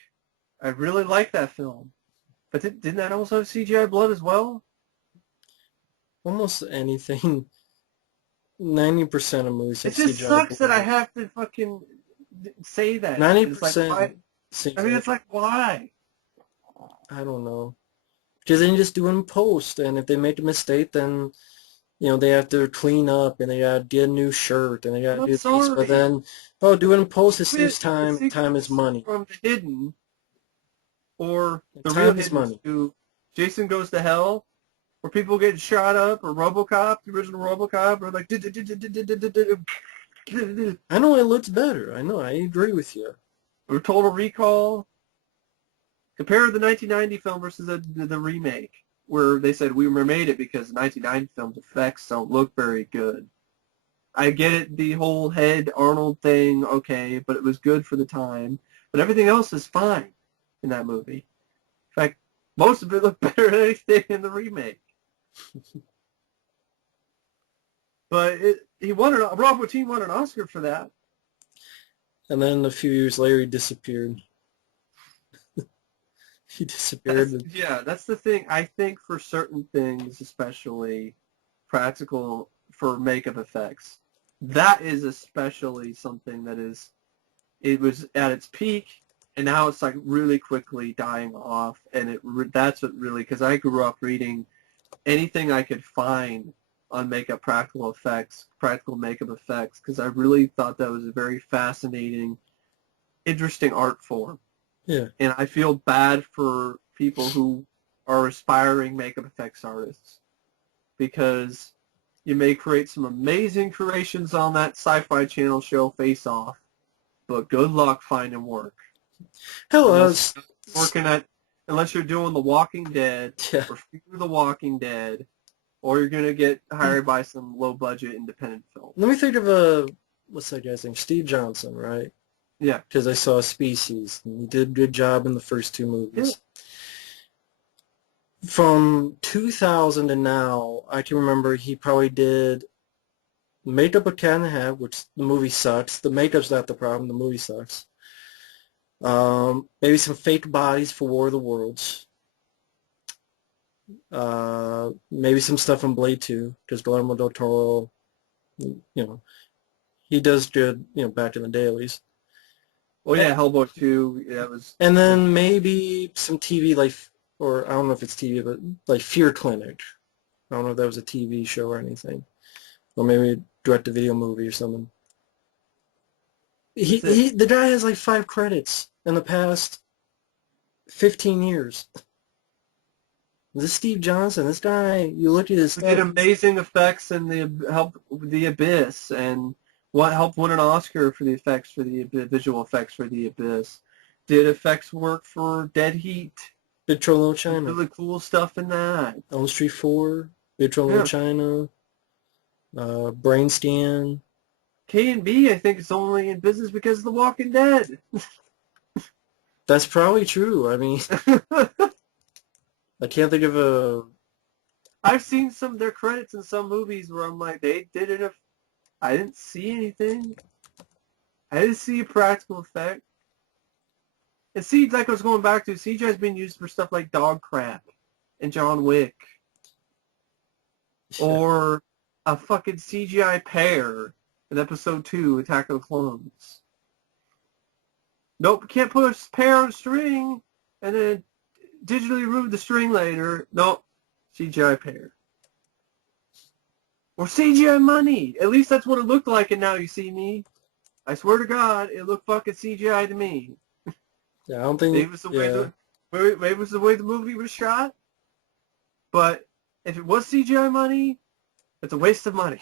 I really like that film. But didn't that also have CGI blood as well? Almost anything. 90% of movies have CGI blood. It just sucks that I have to fucking say that. 90%. It's like, why? I don't know. Because they just do it in post, and if they make a mistake, then they have to clean up, and they gotta get a new shirt, and they gotta do this. But then, do it in post. It saves time. Time is money. From The Hidden, or the time real is Hidden money. To Jason Goes to Hell, where people get shot up, or RoboCop, the original RoboCop, or like. I know it looks better. I know. I agree with you. Or Total Recall. Compare the 1990 film versus the remake, where they said we remade it because the 1990 film's effects don't look very good. I get it, the whole head Arnold thing, okay, but it was good for the time. But everything else is fine in that movie. In fact, most of it looked better than anything in the remake. But Rob Bottin won an Oscar for that. And then a few years later, he disappeared. He disappeared. That's the thing. I think for certain things, especially practical for makeup effects, that is especially something that it was at its peak, and now it's like really quickly dying off. And that's what really, because I grew up reading anything I could find on practical makeup effects, because I really thought that was a very fascinating, interesting art form. Yeah. And I feel bad for people who are aspiring makeup effects artists, because you may create some amazing creations on that Sci-Fi Channel show Face Off, but good luck finding work. Hell, Unless you're working at, unless you're doing The Walking Dead yeah. or Fear the Walking Dead, or you're gonna get hired by some low-budget independent film. Let me think of what's that guy's name? Steve Johnson, right? Yeah. Because I saw Species, and he did a good job in the first two movies. Yeah. From 2000 to now, I can remember he probably did Makeup a Cat in the Hat, which the movie sucks. The makeup's not the problem. The movie sucks. Maybe some fake bodies for War of the Worlds. Maybe some stuff in Blade 2, because Guillermo del Toro, he does good, back in the day at least. Oh yeah, Hellboy 2, yeah, it was... And then maybe some TV, or I don't know if it's TV, but like Fear Clinic. I don't know if that was a TV show or anything. Or maybe a direct-to-video movie or something. The guy has like 5 credits in the past 15 years. This Steve Johnson, this guy, you look at his stuff. He did amazing effects in the Abyss, and helped win an Oscar for the effects for the visual effects for the Abyss. Did effects work for Dead Heat. Big Trouble in Little China. Really cool stuff in that. Elm Street 4, Big Trouble in Little China, Brain Scan. K&B, I think, is only in business because of The Walking Dead. That's probably true. I mean, I can't think of a... I've seen some of their credits in some movies where I'm like, they did it. I didn't see anything. I didn't see a practical effect. It seems like I was going back to, CGI has been used for stuff like Dog Crap and John Wick. Or a fucking CGI pear in Episode 2, Attack of the Clones. Nope, can't put a pear on a string and then digitally remove the string later. Nope, CGI pear. Or CGI money. At least that's what it looked like in Now You See Me. I swear to God, it looked fucking CGI to me. Yeah, I don't think... Maybe it was the way the movie was shot. But if it was CGI money, it's a waste of money.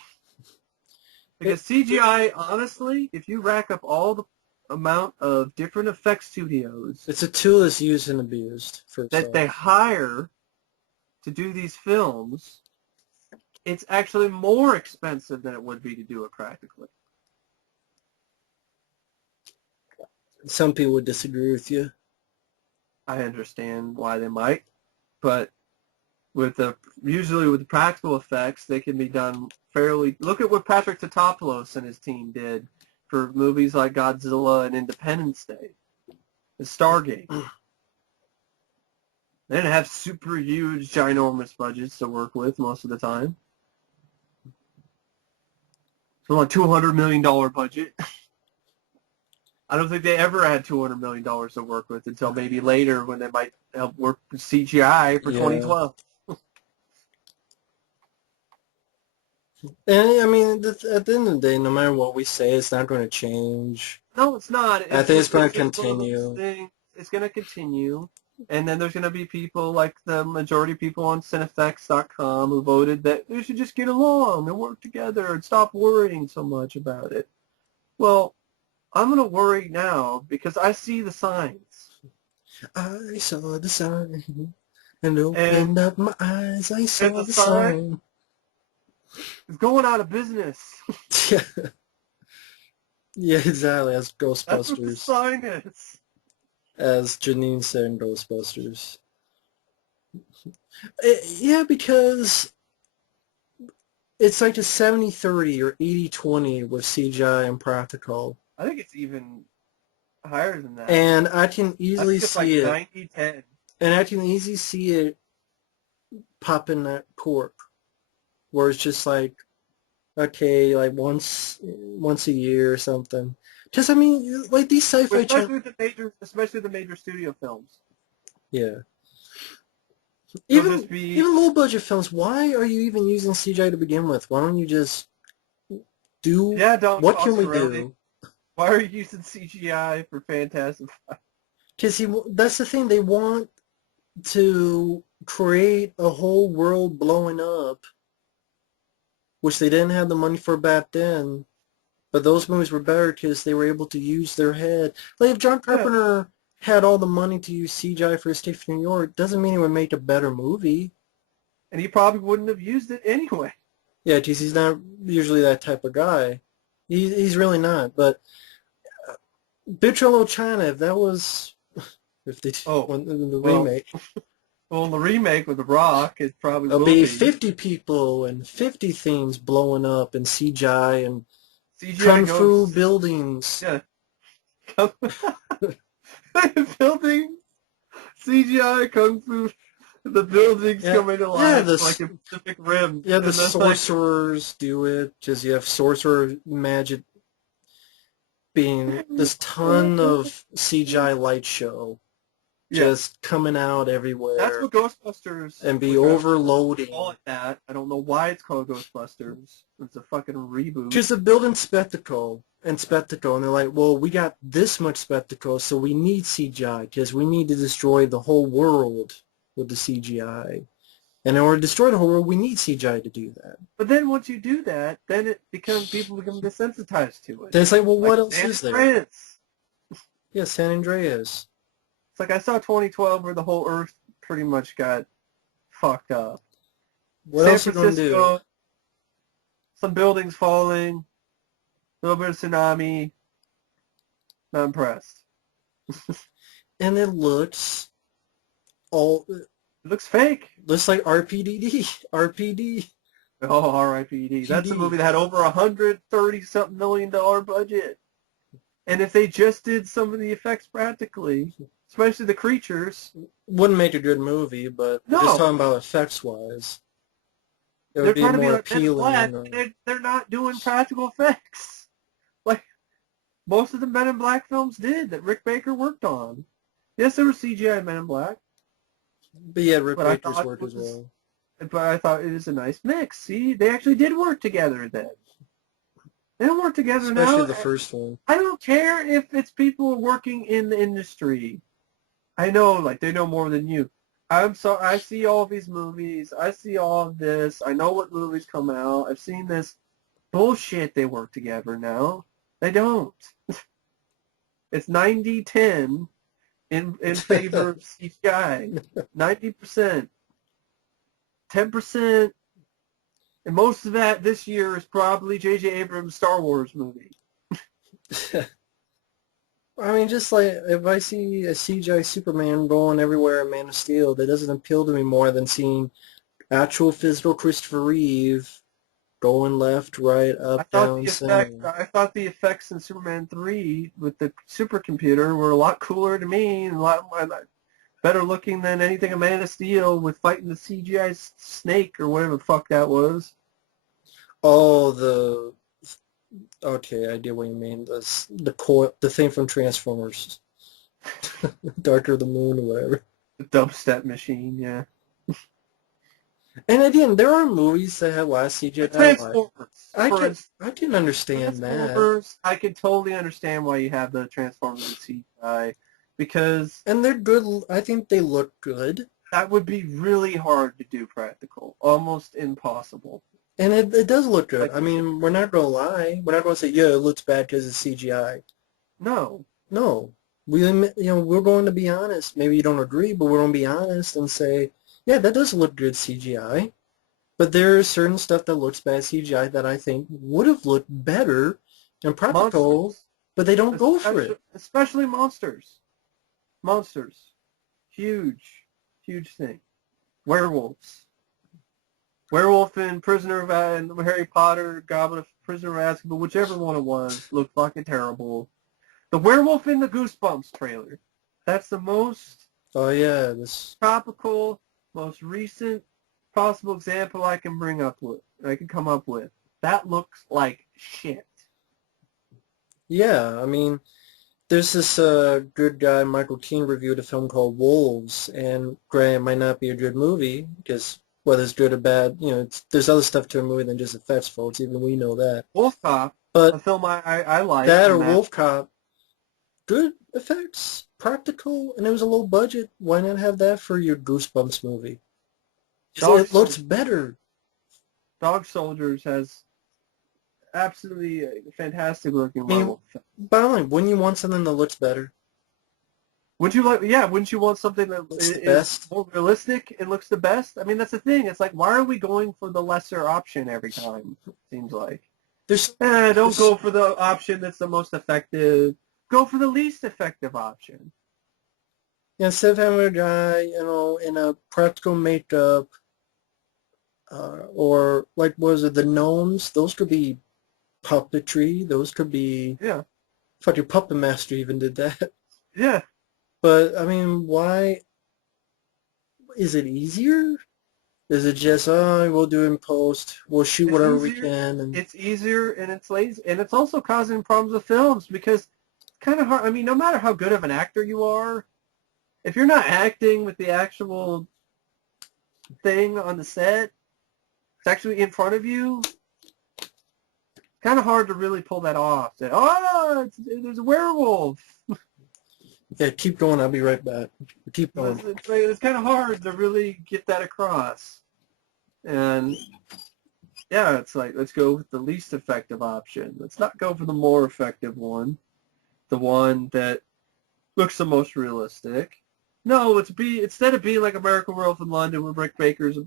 Because CGI, honestly, if you rack up all the amount of different effects studios... It's a tool that's used and abused. That they hire to do these films, it's actually more expensive than it would be to do it practically. Some people would disagree with you. I understand why they might, but usually with the practical effects, they can be done fairly. Look at what Patrick Tatopoulos and his team did for movies like Godzilla and Independence Day and Stargate. They didn't have super huge, ginormous budgets to work with most of the time. So a $200 million budget. I don't think they ever had $200 million to work with until maybe later when they might help work with CGI for 2012. And I mean, at the end of the day, no matter what we say, it's not going to change. No, it's not. I think it's going to continue. It's going to continue. And then there's going to be people like the majority of people on Cinefx.com who voted that they should just get along and work together and stop worrying so much about it. Well, I'm going to worry now because I see the signs. I saw the sign and opened up my eyes. I saw the sign. It's going out of business. Yeah. Yeah, exactly. As Ghostbusters. That's what the sign is. As Janine said in Ghostbusters. Yeah, because it's like a 70-30 or 80-20 with CGI and practical. I think it's even higher than that. And I can easily see it. 90-10. And I can easily see it popping that cork, where it's just like, okay, like once a year or something. Just, I mean, like these sci-fi... Especially the major studio films. Yeah. Even low-budget films, why are you even using CGI to begin with? Why don't you just do... Yeah, don't... What can we do? Why are you using CGI for Fantastic Four? Because that's the thing, they want to create a whole world blowing up, which they didn't have the money for back then. But those movies were better because they were able to use their head. Like if John Yeah, Carpenter had all the money to use CGI for Escape from New York, doesn't mean he would make a better movie. and he probably wouldn't have used it anyway. Yeah, because he's not usually that type of guy. He's really not. But Big Trouble in China, if that was if they Oh, went in the well, remake, well, the remake with The Rock, it probably there'll will be be 50 people and 50 things blowing up and CGI and CGI kung fu ghosts. buildings. Yeah, building CGI kung fu. The buildings Yeah, coming to yeah, life like in Pacific Rim, yeah, the and that's like, sorcerers do it. Just you have sorcerer magic being this ton of CGI light show yeah, just coming out that's everywhere what Ghostbusters and be was about. Call overloading. it that. I don't know why it's called Ghostbusters. It's a fucking reboot. Just a building spectacle, and they're like, well, we got this much spectacle, so we need CGI because we need to destroy the whole world with the CGI. And in order to destroy the whole world, we need CGI to do that. But then once you do that, then people become desensitized to it. Then it's like, well, Like what else San is there? Andreas. Yeah, San Andreas. It's like I saw 2012 where the whole Earth pretty much got fucked up. What San else are you going to do? Francisco, some buildings falling, a little bit of tsunami. Not impressed. And it looks all It looks fake. looks like RPDD, RPD, Oh, R.I.P.D. That's a movie PD. that had over $130-something million budget. And if they just did some of the effects practically, especially the creatures, Wouldn't make a good movie, but we're just no, talking about effects wise. It would they're be trying to be more like Men in Black, appealing. Or, and they're not doing practical effects. Like most of the Men in Black films did that Rick Baker worked on. Yes, there were CGI Men in Black, but yeah, Rick but I Baker's thought work as well. it was a nice mix. See, they actually did work together then. They don't work together Especially now. the first one. I don't care if it's people working in the industry. I know, like, they know more than you. I see all these movies. I see all of this. I know what movies come out. I've seen this bullshit they work together now. They don't. It's 90-10 in favor of CGI. 90%. 10%. And most of that this year is probably J.J. Abrams' Star Wars movie. I mean, just like if I see a CGI Superman going everywhere in Man of Steel, that doesn't appeal to me more than seeing actual physical Christopher Reeve going left, right, up, down, center. I thought the effects in Superman 3 with the supercomputer were a lot cooler to me and a lot better looking than anything in Man of Steel with fighting the CGI snake or whatever the fuck that was. Oh, okay, I get what you mean. The thing from Transformers, Darker the Moon or whatever. The dubstep machine, yeah. And again, there are movies that have last CGI. Transformers. I can understand that. Transformers, I can totally understand why you have the Transformers in CGI because And they're good. I think they look good. that would be really hard to do practical, almost impossible. And it does look good. Like, I mean, we're not going to lie. We're not going to say, yeah, it looks bad because it's CGI. no, No. We're going to be honest. Maybe you don't agree, but we're going to be honest and say, yeah, that does look good CGI. But there is certain stuff that looks bad CGI that I think would have looked better and practical, monsters, but they don't go for it. especially monsters. Monsters, huge, huge thing. Werewolves. Werewolf and Prisoner of and Harry Potter, Goblet of Prisoner of Azkaban, whichever one it was, looked fucking terrible. The werewolf in the Goosebumps trailer. That's the most Oh yeah, this. topical, most recent possible example I can come up with. That looks like shit. Yeah, I mean, there's this good guy, Michael Keane, reviewed a film called Wolves, and granted, it might not be a good movie because whether it's good or bad, there's other stuff to a movie than just effects, folks. Even we know that. Wolf Cop, a But film I like that or from that. Wolf Cop, good effects, practical and it was a low budget, why not have that for your Goosebumps movie? Dog, It looks better. Dog Soldiers has absolutely a fantastic looking I mean, werewolf. bottom line, wouldn't you want something that looks better? Would you like? Yeah, wouldn't you want something that Looks the is best? more realistic and looks the best? I mean, that's the thing. It's like, why are we going for the lesser option every time? It seems like. There's, Don't there's go for the option that's the most effective. Go for the least effective option. yeah, instead of having a guy, in a practical makeup, or like, what was it, the gnomes? Those could be puppetry. Those could be, Yeah, fuck, your Puppet Master even did that. yeah. But, I mean, why, is it easier? Is it just, oh, we'll do it in post, we'll shoot It's whatever we easier. can, and It's easier and it's lazy, and it's also causing problems with films because it's kind of hard. I mean, no matter how good of an actor you are, if you're not acting with the actual thing on the set, it's actually in front of you. Kind of hard to really pull that off. That there's a werewolf. yeah, keep going, I'll be right back. Keep going. It's kind of hard to really get that across. And yeah, it's like, let's go with the least effective option. Let's not go for the more effective one, the one that looks the most realistic. No, instead of being like American Werewolf in London with Rick Baker's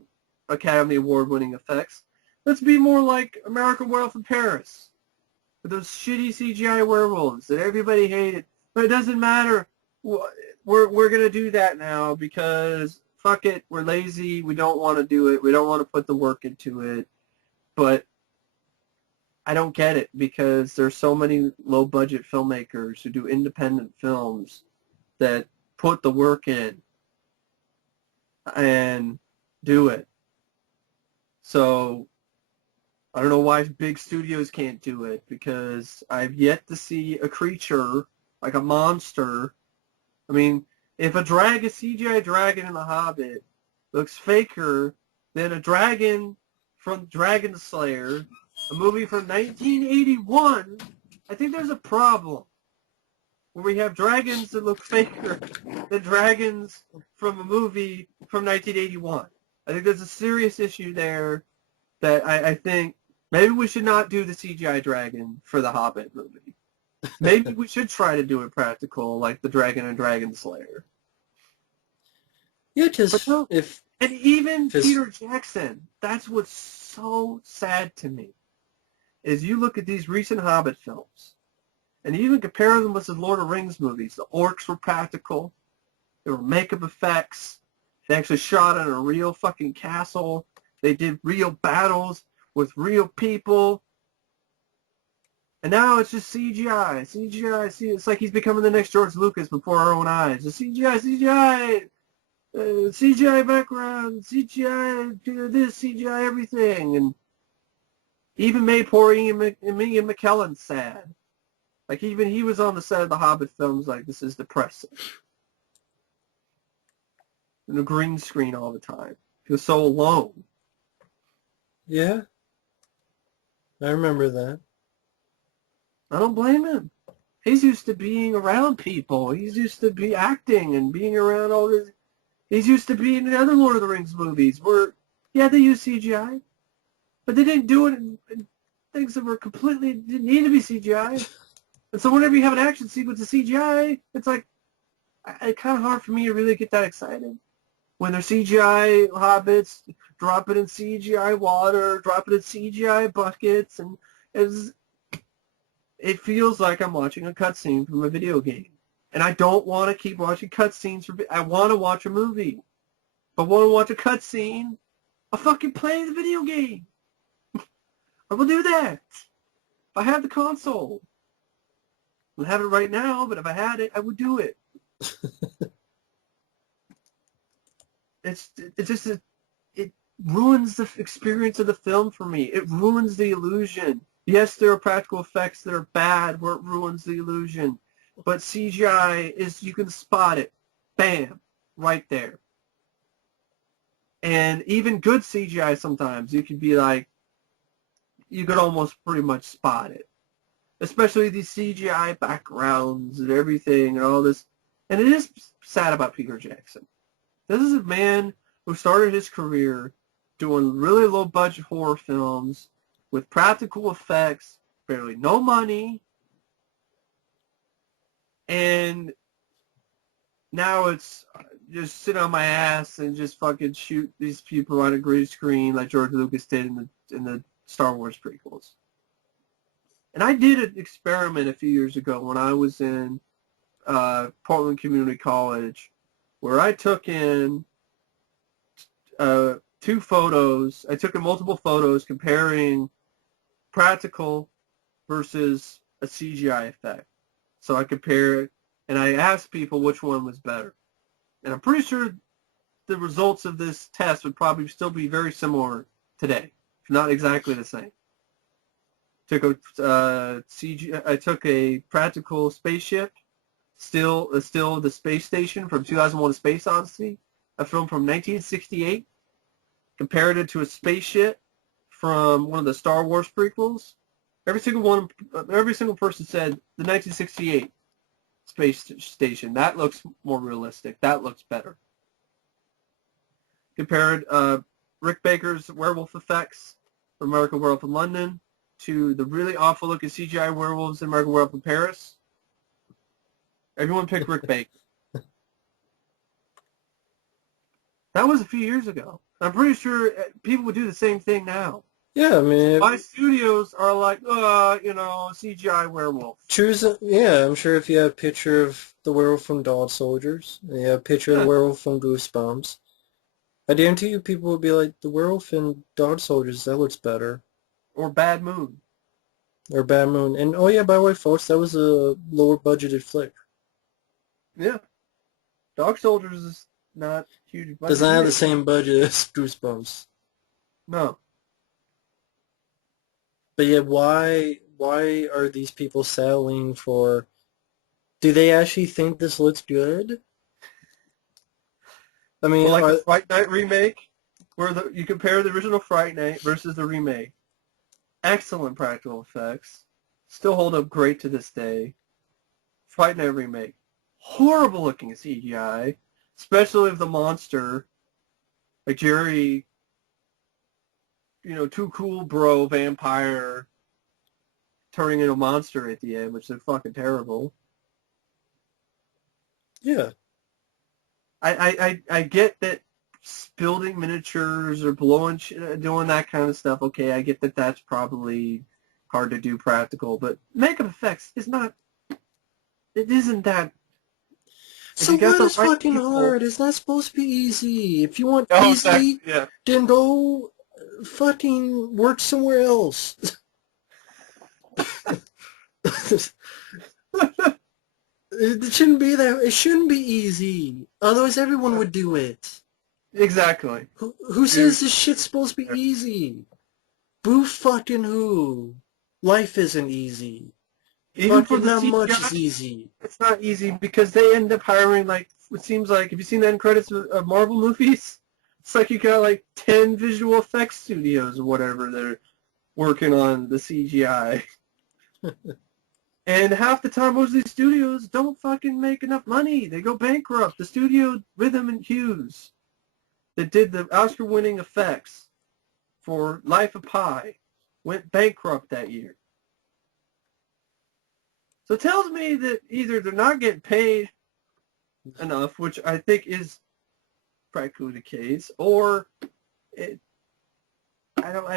Academy Award-winning effects, let's be more like American Werewolf in Paris with those shitty CGI werewolves that everybody hated. But it doesn't matter. We're gonna do that now because fuck it, we're lazy. We don't want to do it. We don't want to put the work into it. But I don't get it because there's so many low-budget filmmakers who do independent films that put the work in and do it. So I don't know why big studios can't do it because I've yet to see a creature like a monster. I mean, if a CGI dragon in The Hobbit looks faker than a dragon from Dragon Slayer, a movie from 1981, I think there's a problem where we have dragons that look faker than dragons from a movie from 1981. I think there's a serious issue there that I think maybe we should not do the CGI dragon for the Hobbit movie. Maybe we should try to do it practical like the Dragon and Dragon Slayer. Yeah, because no, if... And even Peter Jackson, that's what's so sad to me, is you look at these recent Hobbit films, and you even compare them with the Lord of the Rings movies. The orcs were practical. There were makeup effects. They actually shot in a real fucking castle. They did real battles with real people. And now it's just CGI. CGI. See, it's like he's becoming the next George Lucas before our own eyes. Just CGI, CGI. CGI background, CGI this, CGI everything. And even made poor Ian McKellen sad. Like, even he was on the set of the Hobbit films like, this is depressing. And a green screen all the time. He was so alone. Yeah. I remember that. I don't blame him. He's used to being around people. He's used to be acting and being around all this. He's used to being in the other Lord of the Rings movies where, yeah, they use CGI, but they didn't do it in things that were completely, didn't need to be CGI. And so whenever you have an action sequence of CGI, it's like, it's kind of hard for me to really get that excited. When they're CGI hobbits, drop it in CGI water, drop it in CGI buckets, and it feels like I'm watching a cutscene from a video game. And I don't want to keep watching cutscenes. I want to watch a movie. If I want to watch a cutscene, I'll fucking play the video game. I will do that. If I have the console. I don't have it right now, but if I had it, I would do it. It ruins the experience of the film for me. It ruins the illusion. Yes, there are practical effects that are bad where it ruins the illusion. But CGI is, you can spot it. Bam. Right there. And even good CGI sometimes, you could be like, you could almost pretty much spot it. Especially these CGI backgrounds and everything and all this. And it is sad about Peter Jackson. This is a man who started his career doing really low-budget horror films with practical effects, barely no money, and now it's just sit on my ass and just fucking shoot these people on a green screen like George Lucas did in the Star Wars prequels. And I did an experiment a few years ago when I was in Portland Community College, where I took in 2 photos. I took in multiple photos comparing practical versus a CGI effect. So I compared, and I asked people which one was better. And I'm pretty sure the results of this test would probably still be very similar today, if not exactly the same. I took a practical spaceship, still the space station from 2001: A Space Odyssey, a film from 1968, compared it to a spaceship from one of the Star Wars prequels. Every single person said the 1968 space station. That looks more realistic. That looks better. Compared Rick Baker's werewolf effects from American Werewolf in London to the really awful looking CGI werewolves in American Werewolf in Paris. Everyone picked Rick Baker. That was a few years ago. I'm pretty sure people would do the same thing now. Yeah, I mean, My studios are like, CGI werewolf. I'm sure if you have a picture of the werewolf from Dog Soldiers, and you have a picture of the werewolf from Goosebumps, I guarantee you people would be like, the werewolf in Dog Soldiers, that looks better. Or Bad Moon. Or Bad Moon. And, oh yeah, by the way, folks, that was a lower budgeted flick. Yeah. Dog Soldiers is not huge budget. Does not have the same budget as Goosebumps. No. But yet, why are these people settling for... Do they actually think this looks good? I mean, Well, like the Fright Night remake, where you compare the original Fright Night versus the remake. Excellent practical effects. Still hold up great to this day. Fright Night remake. Horrible looking CGI. Especially of the monster. Like Jerry, too cool bro vampire turning into a monster at the end, which is fucking terrible. Yeah. I get that building miniatures or doing that kind of stuff. Okay, I get that that's probably hard to do practical, but makeup effects is not. It isn't that. So what is fucking hard? It's not supposed to be easy. If you want easy, then go fucking work somewhere else. It shouldn't be that. It shouldn't be easy. Otherwise, everyone would do it. Exactly. Who says this shit's supposed to be easy? Boo fucking who? Life isn't easy. Even for the not CGI, much is easy. It's not easy because they end up hiring, like, it seems like, have you seen the end credits of Marvel movies? It's like you got like 10 visual effects studios or whatever that are working on the CGI. And half the time, most of these studios don't fucking make enough money. They go bankrupt. The studio Rhythm and Hughes that did the Oscar-winning effects for Life of Pi went bankrupt that year. So it tells me that either they're not getting paid enough, which I think is practically the case, or I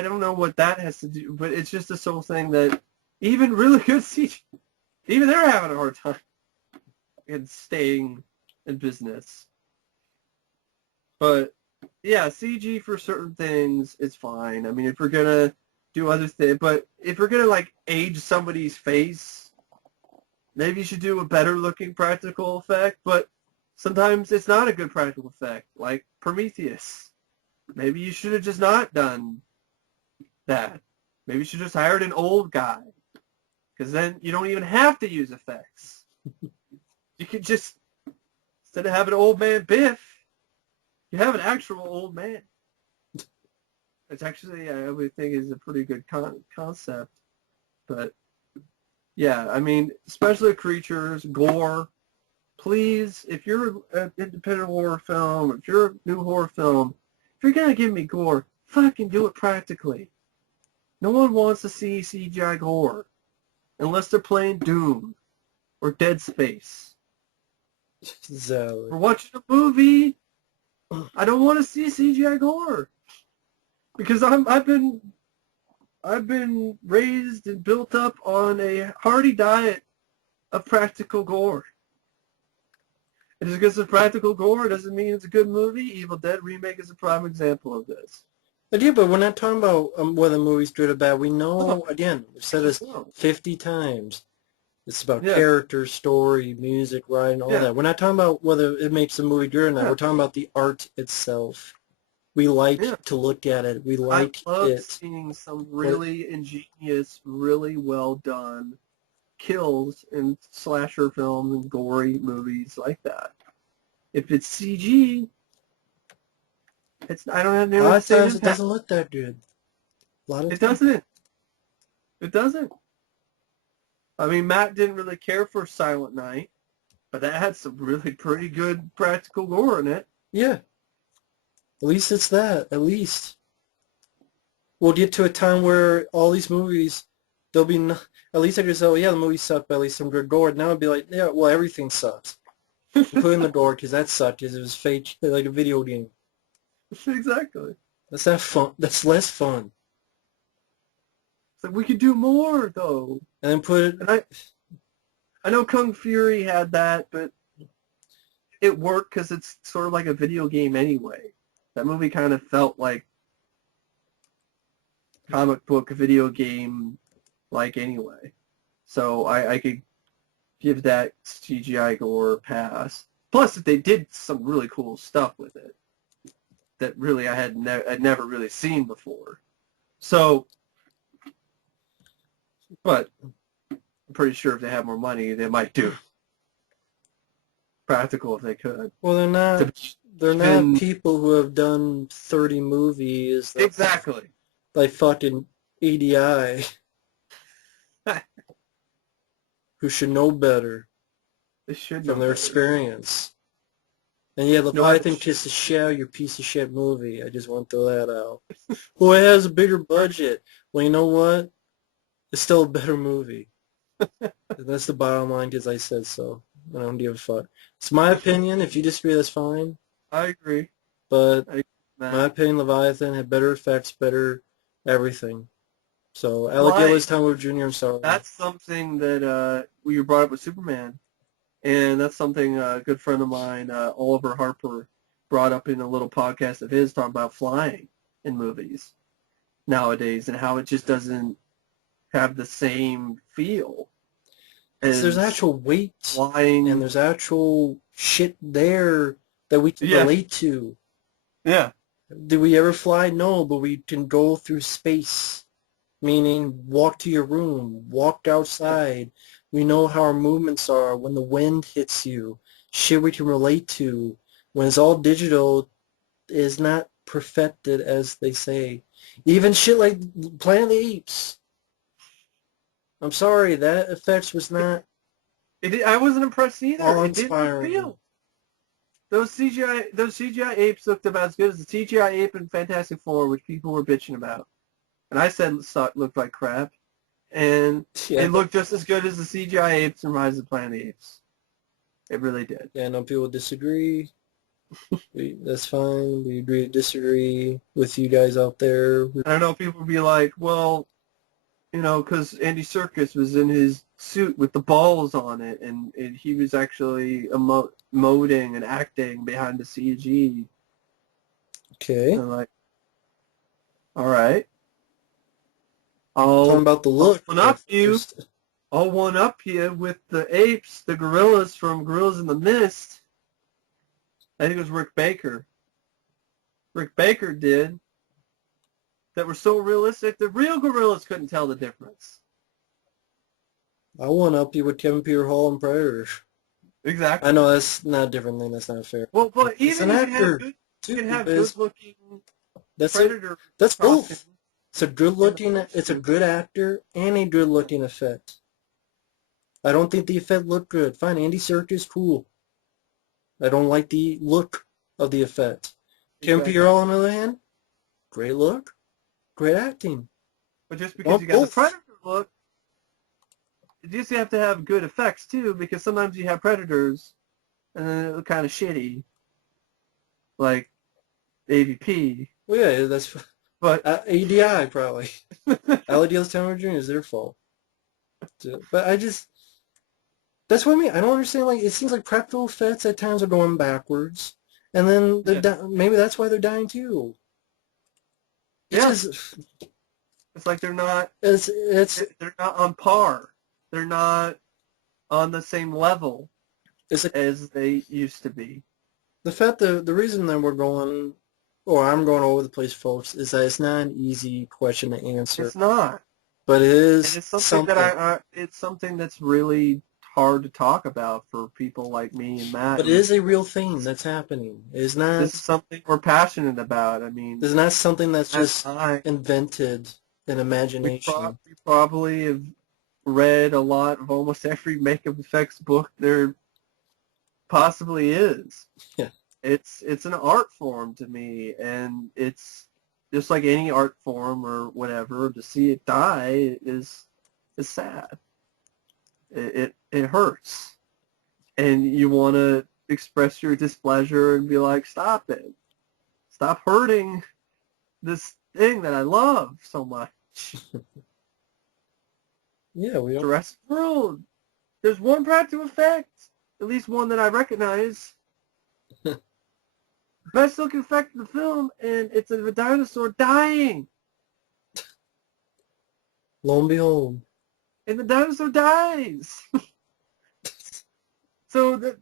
don't know what that has to do, but it's just this whole thing that even really good CG, even they're having a hard time in staying in business. But yeah, CG for certain things is fine. I mean, if we're gonna do other things, but if we're gonna like age somebody's face, maybe you should do a better looking practical effect. But sometimes it's not a good practical effect, like Prometheus. Maybe you should have just not done that. Maybe you should just hired an old guy, because then you don't even have to use effects. You could just, instead of having old man Biff, you have an actual old man. It's actually, I would think, is a pretty good concept. But yeah, I mean, especially creatures, gore, please, if you're an independent horror film, if you're a new horror film, if you're going to give me gore, fucking do it practically. No one wants to see CGI gore unless they're playing Doom or Dead Space. Exactly. We're watching a movie. I don't want to see CGI gore because I've been raised and built up on a hearty diet of practical gore. And just because it's practical gore doesn't mean it's a good movie. Evil Dead Remake is a prime example of this. But yeah, but we're not talking about whether the movie's good or bad. We know, again, we've said this 50 times. It's about character, story, music, writing, all that. We're not talking about whether it makes the movie good or not. We're talking about the art itself. We like to look at it. We like I love it. seeing some really ingenious, really well done kills in slasher films and gory movies like that. If it's CG, I don't have A lot the of same times it impact. doesn't look that good. A lot of It times. doesn't. It doesn't. I mean, Matt didn't really care for Silent Night, but that had some really pretty good practical gore in it. Yeah. At least it's that. At least. We'll get to a time where all these movies, there'll be no, at least I could say, oh yeah, the movie sucked, but at least some good gore. Now it'd be like, yeah, well, everything sucks. Including the gore, because that sucked, because it was fake, like a video game. Exactly. That's not fun. That's less fun. It's like, we could do more, though. And then put it... And I know Kung Fury had that, but it worked because it's sort of like a video game anyway. That movie kind of felt like comic book video game like anyway. So I could give that CGI gore a pass. Plus, they did some really cool stuff with it that really I'd never really seen before. So, but I'm pretty sure if they had more money, they might do practical if they could. Well, they're not people who have done 30 movies. Exactly. Like fucking ADI. Who should know better. They should from their experience. And yeah, Leviathan Kiss the Shell, your piece of shit movie. I just want to throw that out. Well, it has a bigger budget. Well, you know what? It's still a better movie. That's the bottom line because I said so. I don't give a fuck. It's my opinion. If you disagree, that's fine. I agree. But my opinion, Leviathan had better effects, better everything. So Alec Gillis, Tom Wood Jr., I'm sorry. That's something that we brought up with Superman. And that's something a good friend of mine, Oliver Harper, brought up in a little podcast of his talking about flying in movies nowadays and how it just doesn't have the same feel. There's actual weight flying, and there's actual shit there that we can relate to. Yeah. Did we ever fly? No, but we can go through space, meaning walk to your room, walk outside. We know how our movements are when the wind hits you. Shit we can relate to. When it's all digital, is not perfected, as they say. Even shit like Planet of the Apes. I'm sorry, that effects was not... I wasn't impressed either. It didn't feel. Those CGI apes looked about as good as the CGI ape in Fantastic Four, which people were bitching about. And I said it looked like crap. And it looked just as good as the CGI apes in Rise of the Planet of the Apes. It really did. Yeah, no, people disagree. That's fine. We agree to disagree with you guys out there. I know people would be like, well, you know, because Andy Serkis was in his suit with the balls on it, and he was actually emoting and acting behind the CG. Okay. And like, all right. Talking about the look. I'll one-up you with the apes, the gorillas from Gorillas in the Mist. I think it was Rick Baker. Rick Baker did. That were so realistic, the real gorillas couldn't tell the difference. I one-up you with Kevin Peter Hall and Predator. Exactly. I know that's not a different thing. That's not fair. Well, but even if you can have good-looking Predator. That's both. It's a good-looking. It's a good actor and a good-looking effect. I don't think the effect looked good. Fine, Andy Serkis, cool. I don't like the look of the effect. Kim Exactly. Peele, on the other hand, great look, great acting. But just because Want you got the both. Predator look, you just have to have good effects too, because sometimes you have Predators and then it look kind of shitty, like AVP. Well, yeah, that's But ADI probably. Aladale's Tower Jr. is their fault. But I just, that's what I mean. I don't understand. Like, it seems like practical effects at times are going backwards, and then yeah, maybe that's why they're dying too. It yeah, just, it's like it's they're not on par. They're not on the same level it's like as they used to be. the fact that the reason that we're going, or I'm going all over the place, folks, is that it's not an easy question to answer, It's not, but it and is it's something that something. it's something that's really hard to talk about for people like me and Matt. But it And is a real thing that's happening. this is something we're passionate about. I mean, It's not something that's Matt just and I, invented in imagination. we probably have read a lot of almost every makeup effects book there possibly is. Yeah. It's an art form to me, and it's just like any art form or whatever. To see it die is sad. It hurts, and you want to express your displeasure and be like, stop it, stop hurting this thing that I love so much. Yeah, we don't. Jurassic World. There's one practical effect, at least one that I recognize. Best looking effect in the film, and it's a dinosaur dying. Lo and behold, And the dinosaur dies. So there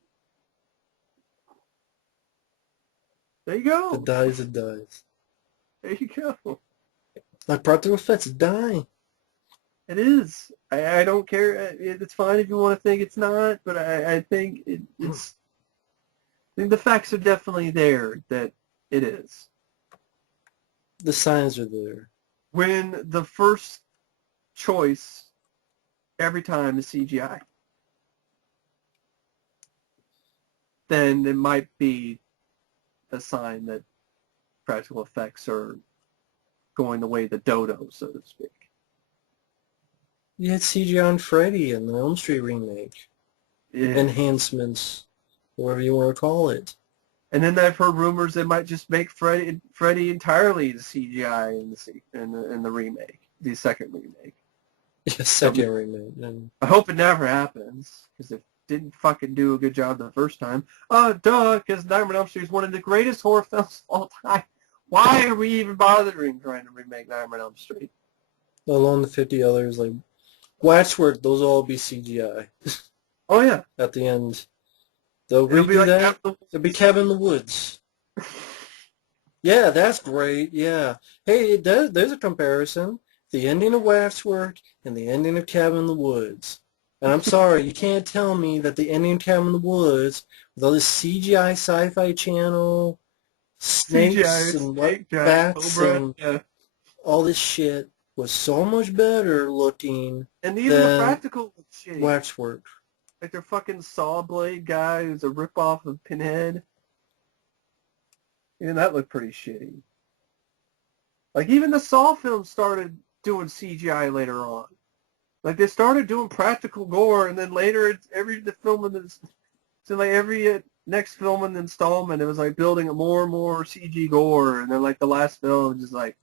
you it go. dies, it dies. There you go. Like practical effects die. It is. I don't care. It's fine if you want to think it's not, but I think it's. I think the facts are definitely there that it is. The signs are there. When the first choice every time is CGI, then it might be a sign that practical effects are going the way of the dodo, so to speak. You had CGI on Freddy in the Elm Street remake. Yeah. Enhancements, whatever you want to call it. And then I've heard rumors they might just make Freddy entirely the CGI in the remake, the second remake. Yeah, second remake. And I hope it never happens, because it didn't fucking do a good job the first time. Duh, because Nightmare on Elm Street is one of the greatest horror films of all time. Why are we even bothering trying to remake Nightmare on Elm Street? along the 50 others, like Waxwork, those will all be CGI Oh yeah, at the end. They'll it'll be redo like that. It'll be Cabin in the Woods. Yeah, that's great. Yeah. Hey, there's a comparison. The ending of Waxwork and the ending of Cabin in the Woods. And I'm sorry, you can't tell me that the ending of Cabin in the Woods, with all this CGI Sci-Fi Channel, snakes CGI and what snake giant bats cobra. and Yeah. all this shit, was so much better looking And even the than practical look shitty. Waxwork. Like their fucking saw blade guy who's a ripoff of Pinhead. Even that looked pretty shitty. Like even the Saw films started doing CGI later on. Like they started doing practical gore, and then later it's every the film in this, so like every next film in the installment, it was like building more and more CG gore, and then like the last film was just like,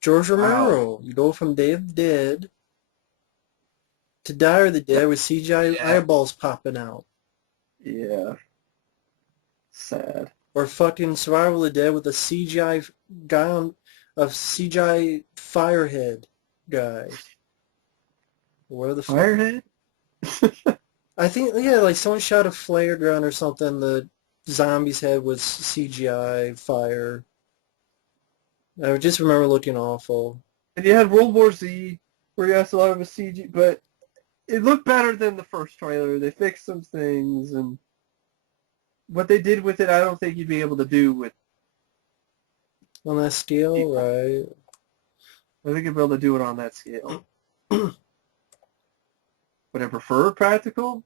George wow, Romero, you go from Day of the Dead to Die of the Dead with CGI yeah, eyeballs popping out. yeah, sad. Or fucking Survival of the Dead with a CGI guy on a CGI firehead guy. Where the fuck? Firehead? I think, yeah, like someone shot a flare gun or something. The zombie's head was CGI fire. I just remember looking awful. And you had World War Z, where you had a lot of a CG, but it looked better than the first trailer. They fixed some things, and what they did with it, I don't think you'd be able to do with On that scale, people. right? I think you'd be able to do it on that scale. Would I prefer practical?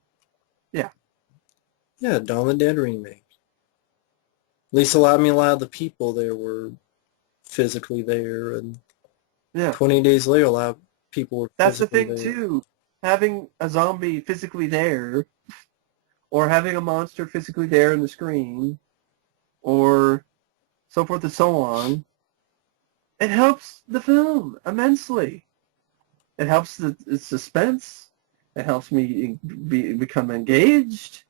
Yeah. Yeah, Dawn of the Dead remake. least a lot of the people there were physically there, and Yeah. 20 days later, a lot of people were That's the physically thing there. too. Having a zombie physically there, or having a monster physically there in the screen, or so forth and so on, it helps the film immensely. It helps the suspense. It helps me become engaged.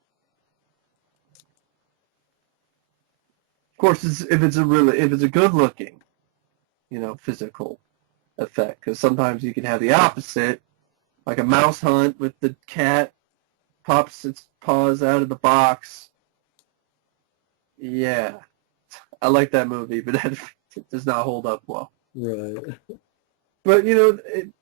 Of course, if it's a good looking, physical effect, because sometimes you can have the opposite, like a mouse hunt with the cat pops its paws out of the box. Yeah, I like that movie, but that does not hold up well. Right. But it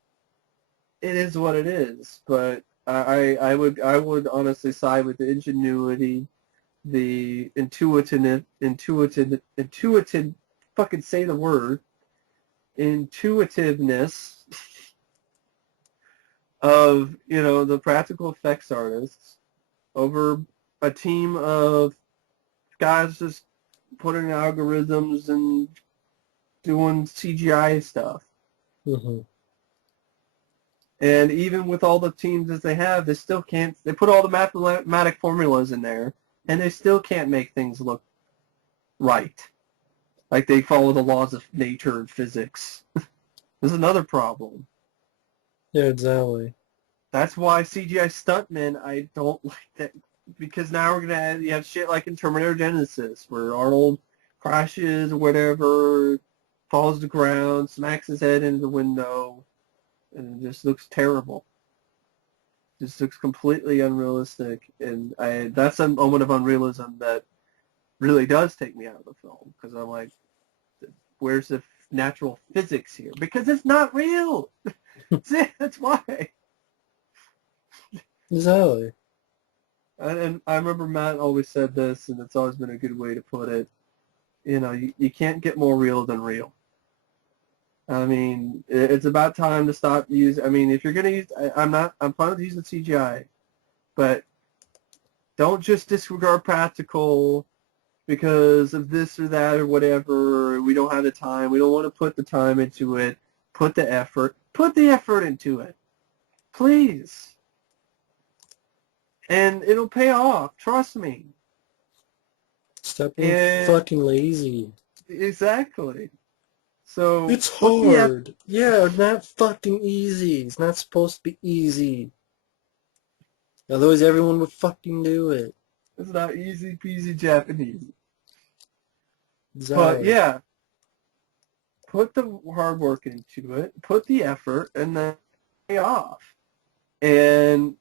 is what it is. But I would honestly side with the ingenuity, the intuitive, fucking say the word, intuitiveness of, the practical effects artists over a team of guys just putting algorithms and doing CGI stuff. Mm-hmm. And even with all the teams that they have, they still can't, they put all the mathematic formulas in there, and they still can't make things look right. Like they follow the laws of nature and physics. There's another problem. Yeah, exactly. That's why CGI stuntmen, I don't like that, because now we're going to have shit like in Terminator Genesis, where Arnold crashes or whatever, falls to the ground, smacks his head into the window, and it just looks terrible. Just looks completely unrealistic, and that's a moment of unrealism that really does take me out of the film, because I'm like, where's the natural physics here? Because it's not real. That's why. Exactly. And I remember Matt always said this, and it's always been a good way to put it. You can't get more real than real. I mean, it's about time to stop using. I mean, if you're gonna use, I'm fine with using CGI, but don't just disregard practical because of this or that or whatever. We don't have the time. We don't want to put the time into it. Put the effort. Put the effort into it, please, and it'll pay off. Trust me. Stop being And fucking lazy. exactly. So It's put the effort. hard. Yeah, not fucking easy. It's not supposed to be easy. Otherwise, everyone would fucking do it. It's not easy peasy Japanese. But Exactly. yeah, put the hard work into it, put the effort, and then pay off. And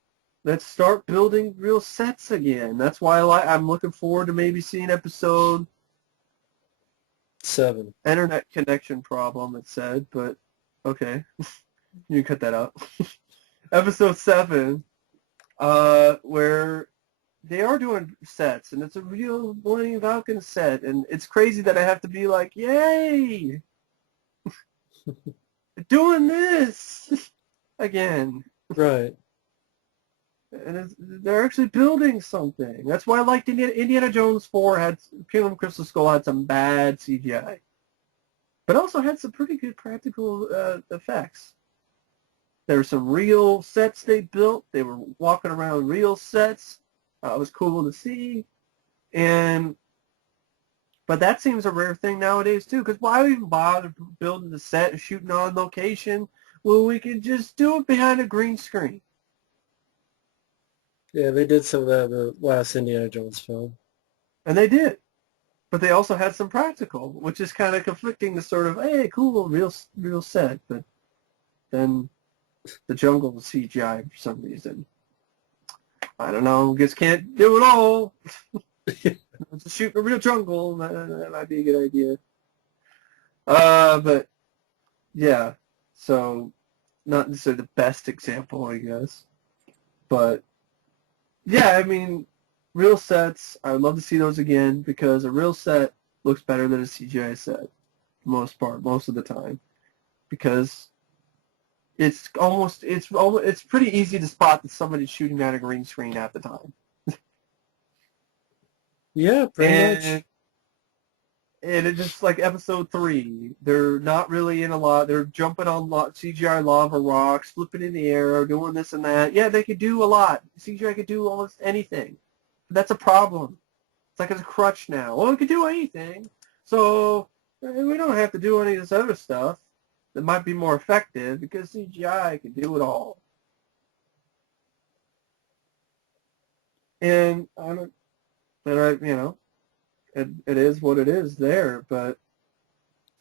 let's start building real sets again. That's why I'm looking forward to maybe seeing episode 7. internet connection problem, it said, but okay. You can cut that out. Episode 7, where they are doing sets, and it's a real Millennium Falcon set, and it's crazy that I have to be like, yay! Doing this again. Right. And they're actually building something. That's why I liked Indiana Jones 4 had Kingdom of Crystal Skull had some bad CGI, but also had some pretty good practical effects. There were some real sets they built. They were walking around real sets. It was cool to see, but that seems a rare thing nowadays too. Because why even bother building the set and shooting on location? Well, we can just do it behind a green screen. Yeah, they did some of that in the last Indiana Jones film. And they did. But they also had some practical, which is kind of conflicting to sort of, hey, cool, real set. But then the jungle was CGI for some reason. I don't know. Just can't do it all. Just shoot in a real jungle. That might be a good idea. But yeah. So not necessarily the best example, I guess. But yeah, I mean, real sets, I would love to see those again because a real set looks better than a CGI set, for the most part, most of the time, because it's pretty easy to spot that somebody's shooting at a green screen at the time. Yeah, pretty And much. And it's just like episode 3. They're not really in a lot. They're jumping on CGI lava rocks, flipping in the air, doing this and that. Yeah, they could do a lot. CGI could do almost anything. But that's a problem. It's like it's a crutch now. Well, it could do anything. So we don't have to do any of this other stuff that might be more effective because CGI can do it all. And I don't, and I, you know, it is what it is there, but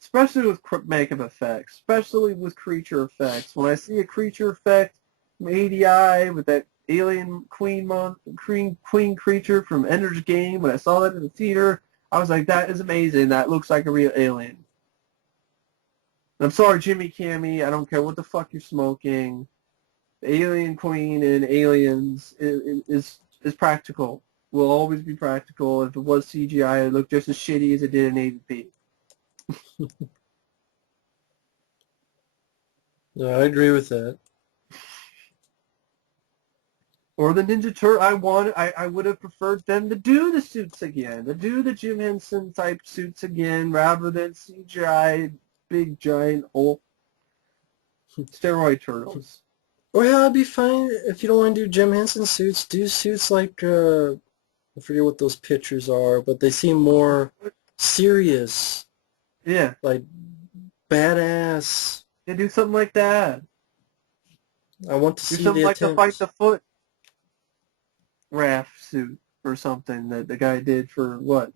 especially with makeup effects, especially with creature effects. When I see a creature effect from ADI with that alien queen creature from Ender's Game, when I saw that in the theater, I was like, that is amazing. That looks like a real alien. And I'm sorry, Jimmy Cammy. I don't care what the fuck you're smoking. The Alien Queen in Aliens is practical. Will always be practical. If it was CGI, it looked just as shitty as it did in AVP. No, I agree with that. Or the Ninja Turtle. I would have preferred them to do the suits again, to do the Jim Henson type suits again, rather than CGI big giant old steroid turtles. Or yeah, I'd be fine if you don't want to do Jim Henson suits. Do suits like I forget what those pictures are, but they seem more serious, Yeah, like badass. they do something like that. I want to Do see something the like the Fight attempts. the Foot raft suit or something that the guy did for what?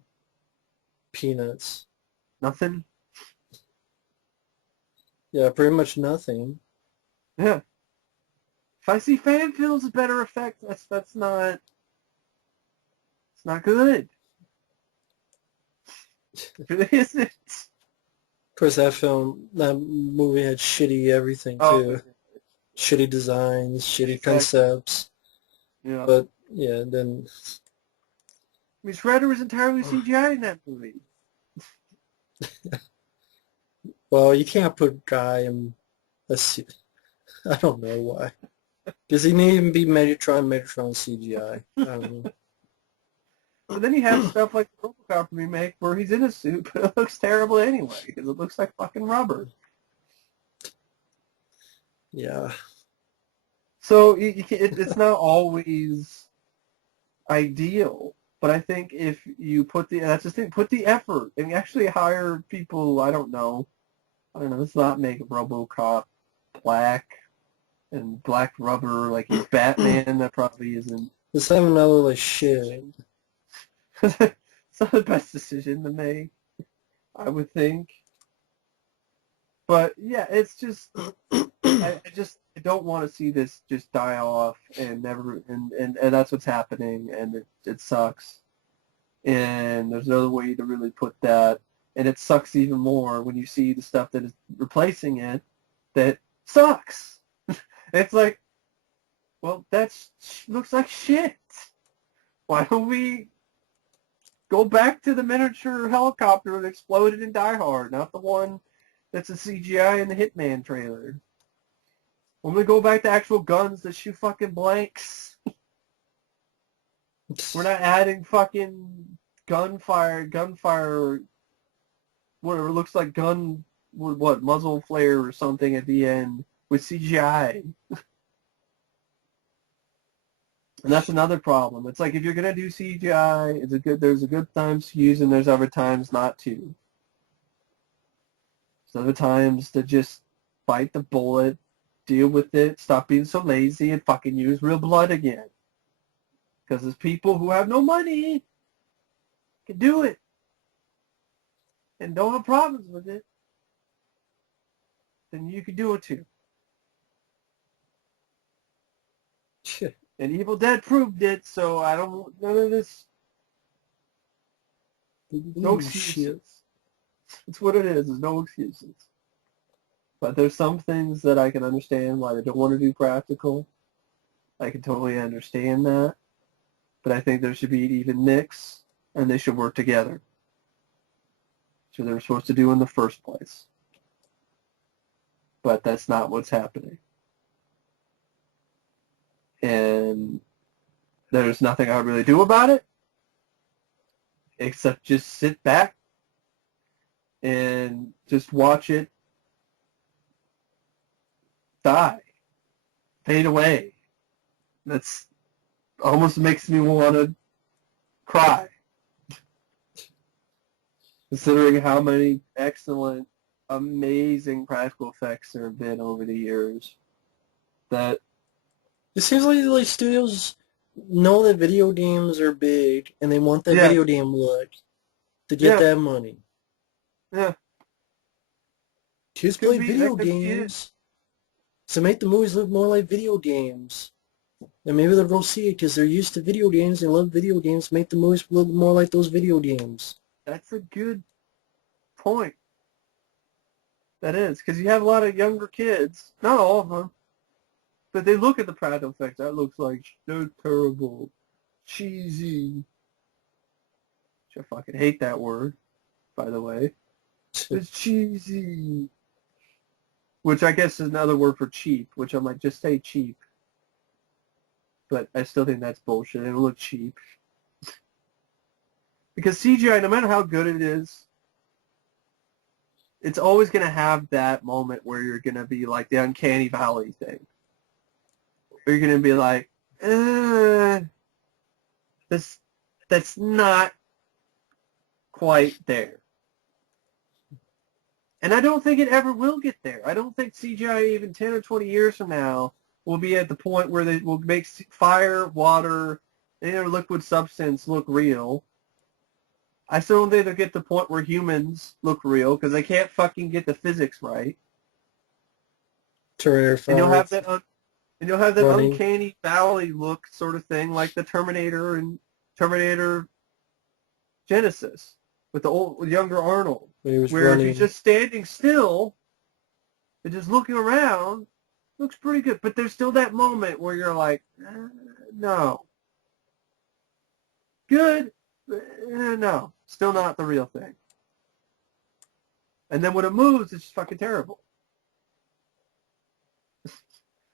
Peanuts. Nothing? Yeah, pretty much nothing. Yeah. If I see fan films a better effect, that's not it's not good. It really isn't. Of course, that movie had shitty everything Oh, too. Shitty designs, shitty exactly. concepts. Yeah. But yeah, then I mean, Shredder was entirely CGI in that movie. well, you can't put Guy in a suit. I don't know why. Because he need even be Megatron CGI. I don't know. But then you have stuff like the RoboCop remake where he's in a suit, but it looks terrible anyway because it looks like fucking rubber. Yeah. So it's not always ideal. But I think if you that's the thing, put the effort and actually hire people. I don't know. Let's not make RoboCop black and black rubber like he's Batman. That probably isn't. Let's have another like shit. It's not the best decision to make, I would think. But yeah, it's just I don't want to see this just die off and never and that's what's happening and it sucks. And there's no way to really put that. And it sucks even more when you see the stuff that is replacing it that sucks. It's like, well, that looks like shit. Why don't we go back to the miniature helicopter that exploded in Die Hard, not the one that's a CGI in the Hitman trailer? When we go back to actual guns that shoot fucking blanks. We're not adding fucking gunfire, whatever looks like muzzle flare or something at the end with CGI. And that's another problem. It's like if you're gonna do CGI, there's a good times to use and there's other times not to. There's other times to just bite the bullet, deal with it, stop being so lazy, and fucking use real blood again. Because there's people who have no money can do it and don't have problems with it. Then you can do it too. And Evil Dead proved it, so I don't none of this. No excuses. It's what it is. There's no excuses. But there's some things that I can understand why they don't want to do practical. I can totally understand that. But I think there should be an even mix, and they should work together. So they were supposed to do in the first place. But that's not what's happening. And there's nothing I really do about it, except just sit back and just watch it die, fade away. That's almost makes me want to cry, considering how many excellent, amazing practical effects there have been over the years. That It seems like studios know that video games are big and they want that yeah, video game look to get yeah, that money. yeah. Kids Could play be that video could be it. games, so make the movies look more like video games. And maybe they'll go see it because they're used to video games. They love video games. Make the movies look more like those video games. That's a good point. That is because you have a lot of younger kids, not all of them, but they look at the practical effects. That looks like so terrible, cheesy. Which I fucking hate that word, by the way. It's cheesy. Which I guess is another word for cheap, which I'm like, just say cheap. But I still think that's bullshit. It don't look cheap. Because CGI, no matter how good it is, it's always going to have that moment where you're going to be like the Uncanny Valley thing. Where you're going to be like, that's not quite there. And I don't think it ever will get there. I don't think CGI even 10 or 20 years from now will be at the point where they will make fire, water, any other liquid substance look real. I still don't think they'll get to the point where humans look real because they can't fucking get the physics right. Terrified. And you'll have that Running. Uncanny Valley look sort of thing like the Terminator and Terminator Genesis with the younger Arnold. When he was Where running. if he's just standing still and just looking around, looks pretty good. But there's still that moment where you're like, no. Good, no. Still not the real thing. And then when it moves, it's just fucking terrible.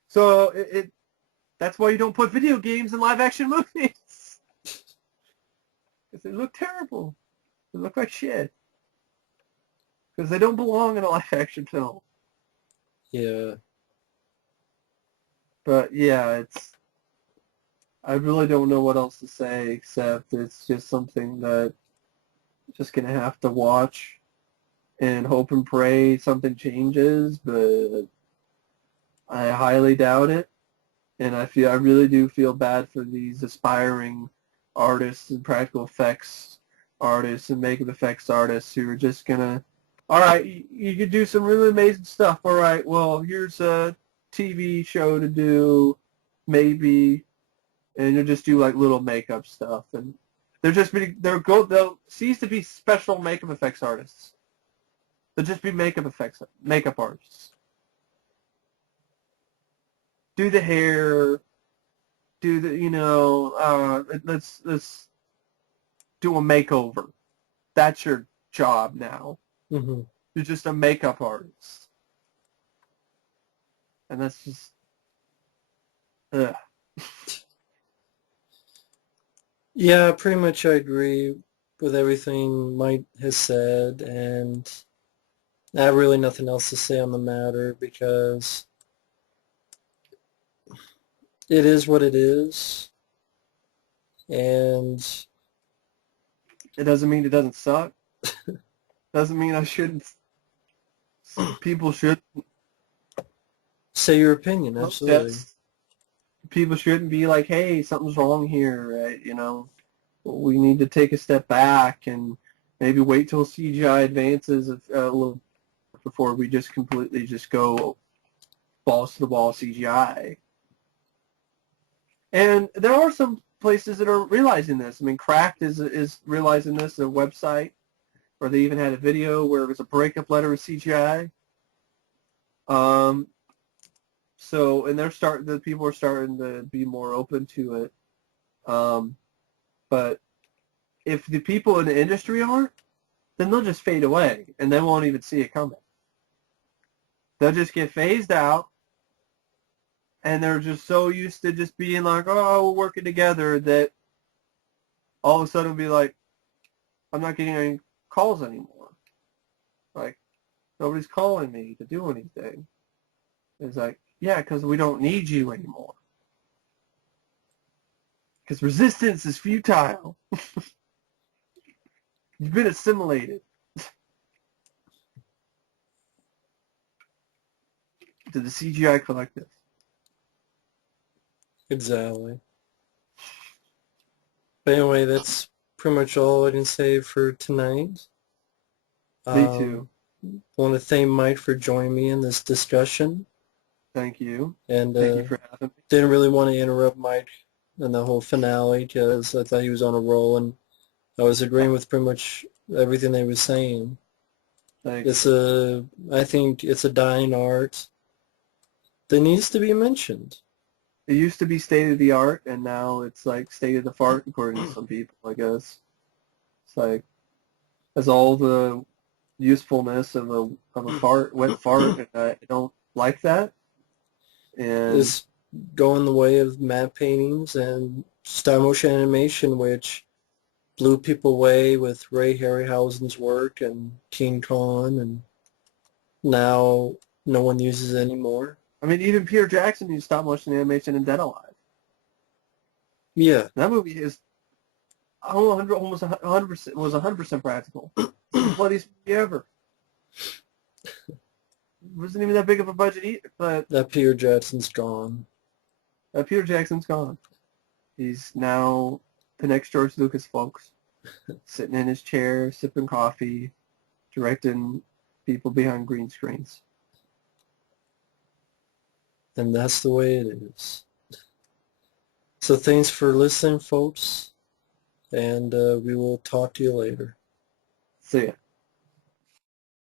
So that's why you don't put video games in live action movies. Because they look terrible. They look like shit. Because they don't belong in a live action film. Yeah. But yeah, I really don't know what else to say except it's just something that I'm just going to have to watch and hope and pray something changes, but I highly doubt it. And I really do feel bad for these aspiring artists and practical effects artists and makeup effects artists who are just going to, all right, you could do some really amazing stuff. All right, well, here's a TV show to do, maybe, and you'll just do like little makeup stuff. And they'll cease to be special makeup effects artists. They'll just be makeup artists. Do the hair, do the, let's do a makeover. That's your job now. Mm-hmm. You're just a makeup artist. And that's just, ugh. Yeah, pretty much I agree with everything Mike has said, and I have really nothing else to say on the matter because it is what it is, and It doesn't mean it doesn't suck. Doesn't mean people should say your opinion, absolutely. People shouldn't be like, hey, something's wrong here, right? We need to take a step back and maybe wait till CGI advances a little before we just completely just go balls to the wall CGI. And there are some places that are realizing this. I mean, Cracked is realizing this, a website, where they even had a video where it was a breakup letter with CGI. So, and the people are starting to be more open to it. But if the people in the industry aren't, then they'll just fade away, and they won't even see it coming. They'll just get phased out, and they're just so used to just being like, oh, we're working together, that all of a sudden be like, I'm not getting any calls anymore. Like, nobody's calling me to do anything. It's like, yeah, because we don't need you anymore. Because resistance is futile. You've been assimilated. To the CGI collective. Exactly. But anyway, that's pretty much all I can say for tonight. Me too. I want to thank Mike for joining me in this discussion. Thank you. And Thank you for having me. didn't really want to interrupt Mike in the whole finale because I thought he was on a roll and I was agreeing with pretty much everything they were saying. Thanks. I think it's a dying art that needs to be mentioned. It used to be state of the art, and now it's like state of the fart, according to some people, I guess. It's like, has all the usefulness of a fart, wet fart, and I don't like that. And It's going the way of matte paintings and stop motion animation, which blew people away with Ray Harryhausen's work and King Kong, and now no one uses it anymore. I mean, even Peter Jackson used stop motion animation in Dead Alive. Yeah, That movie is almost 100% was 100% practical. It's the bloodiest movie ever. It wasn't even that big of a budget either, but that Peter Jackson's gone. Peter Jackson's gone. He's now the next George Lucas, folks. Sitting in his chair, sipping coffee, directing people behind green screens. And that's the way it is. So thanks for listening, folks, and we will talk to you later. See ya.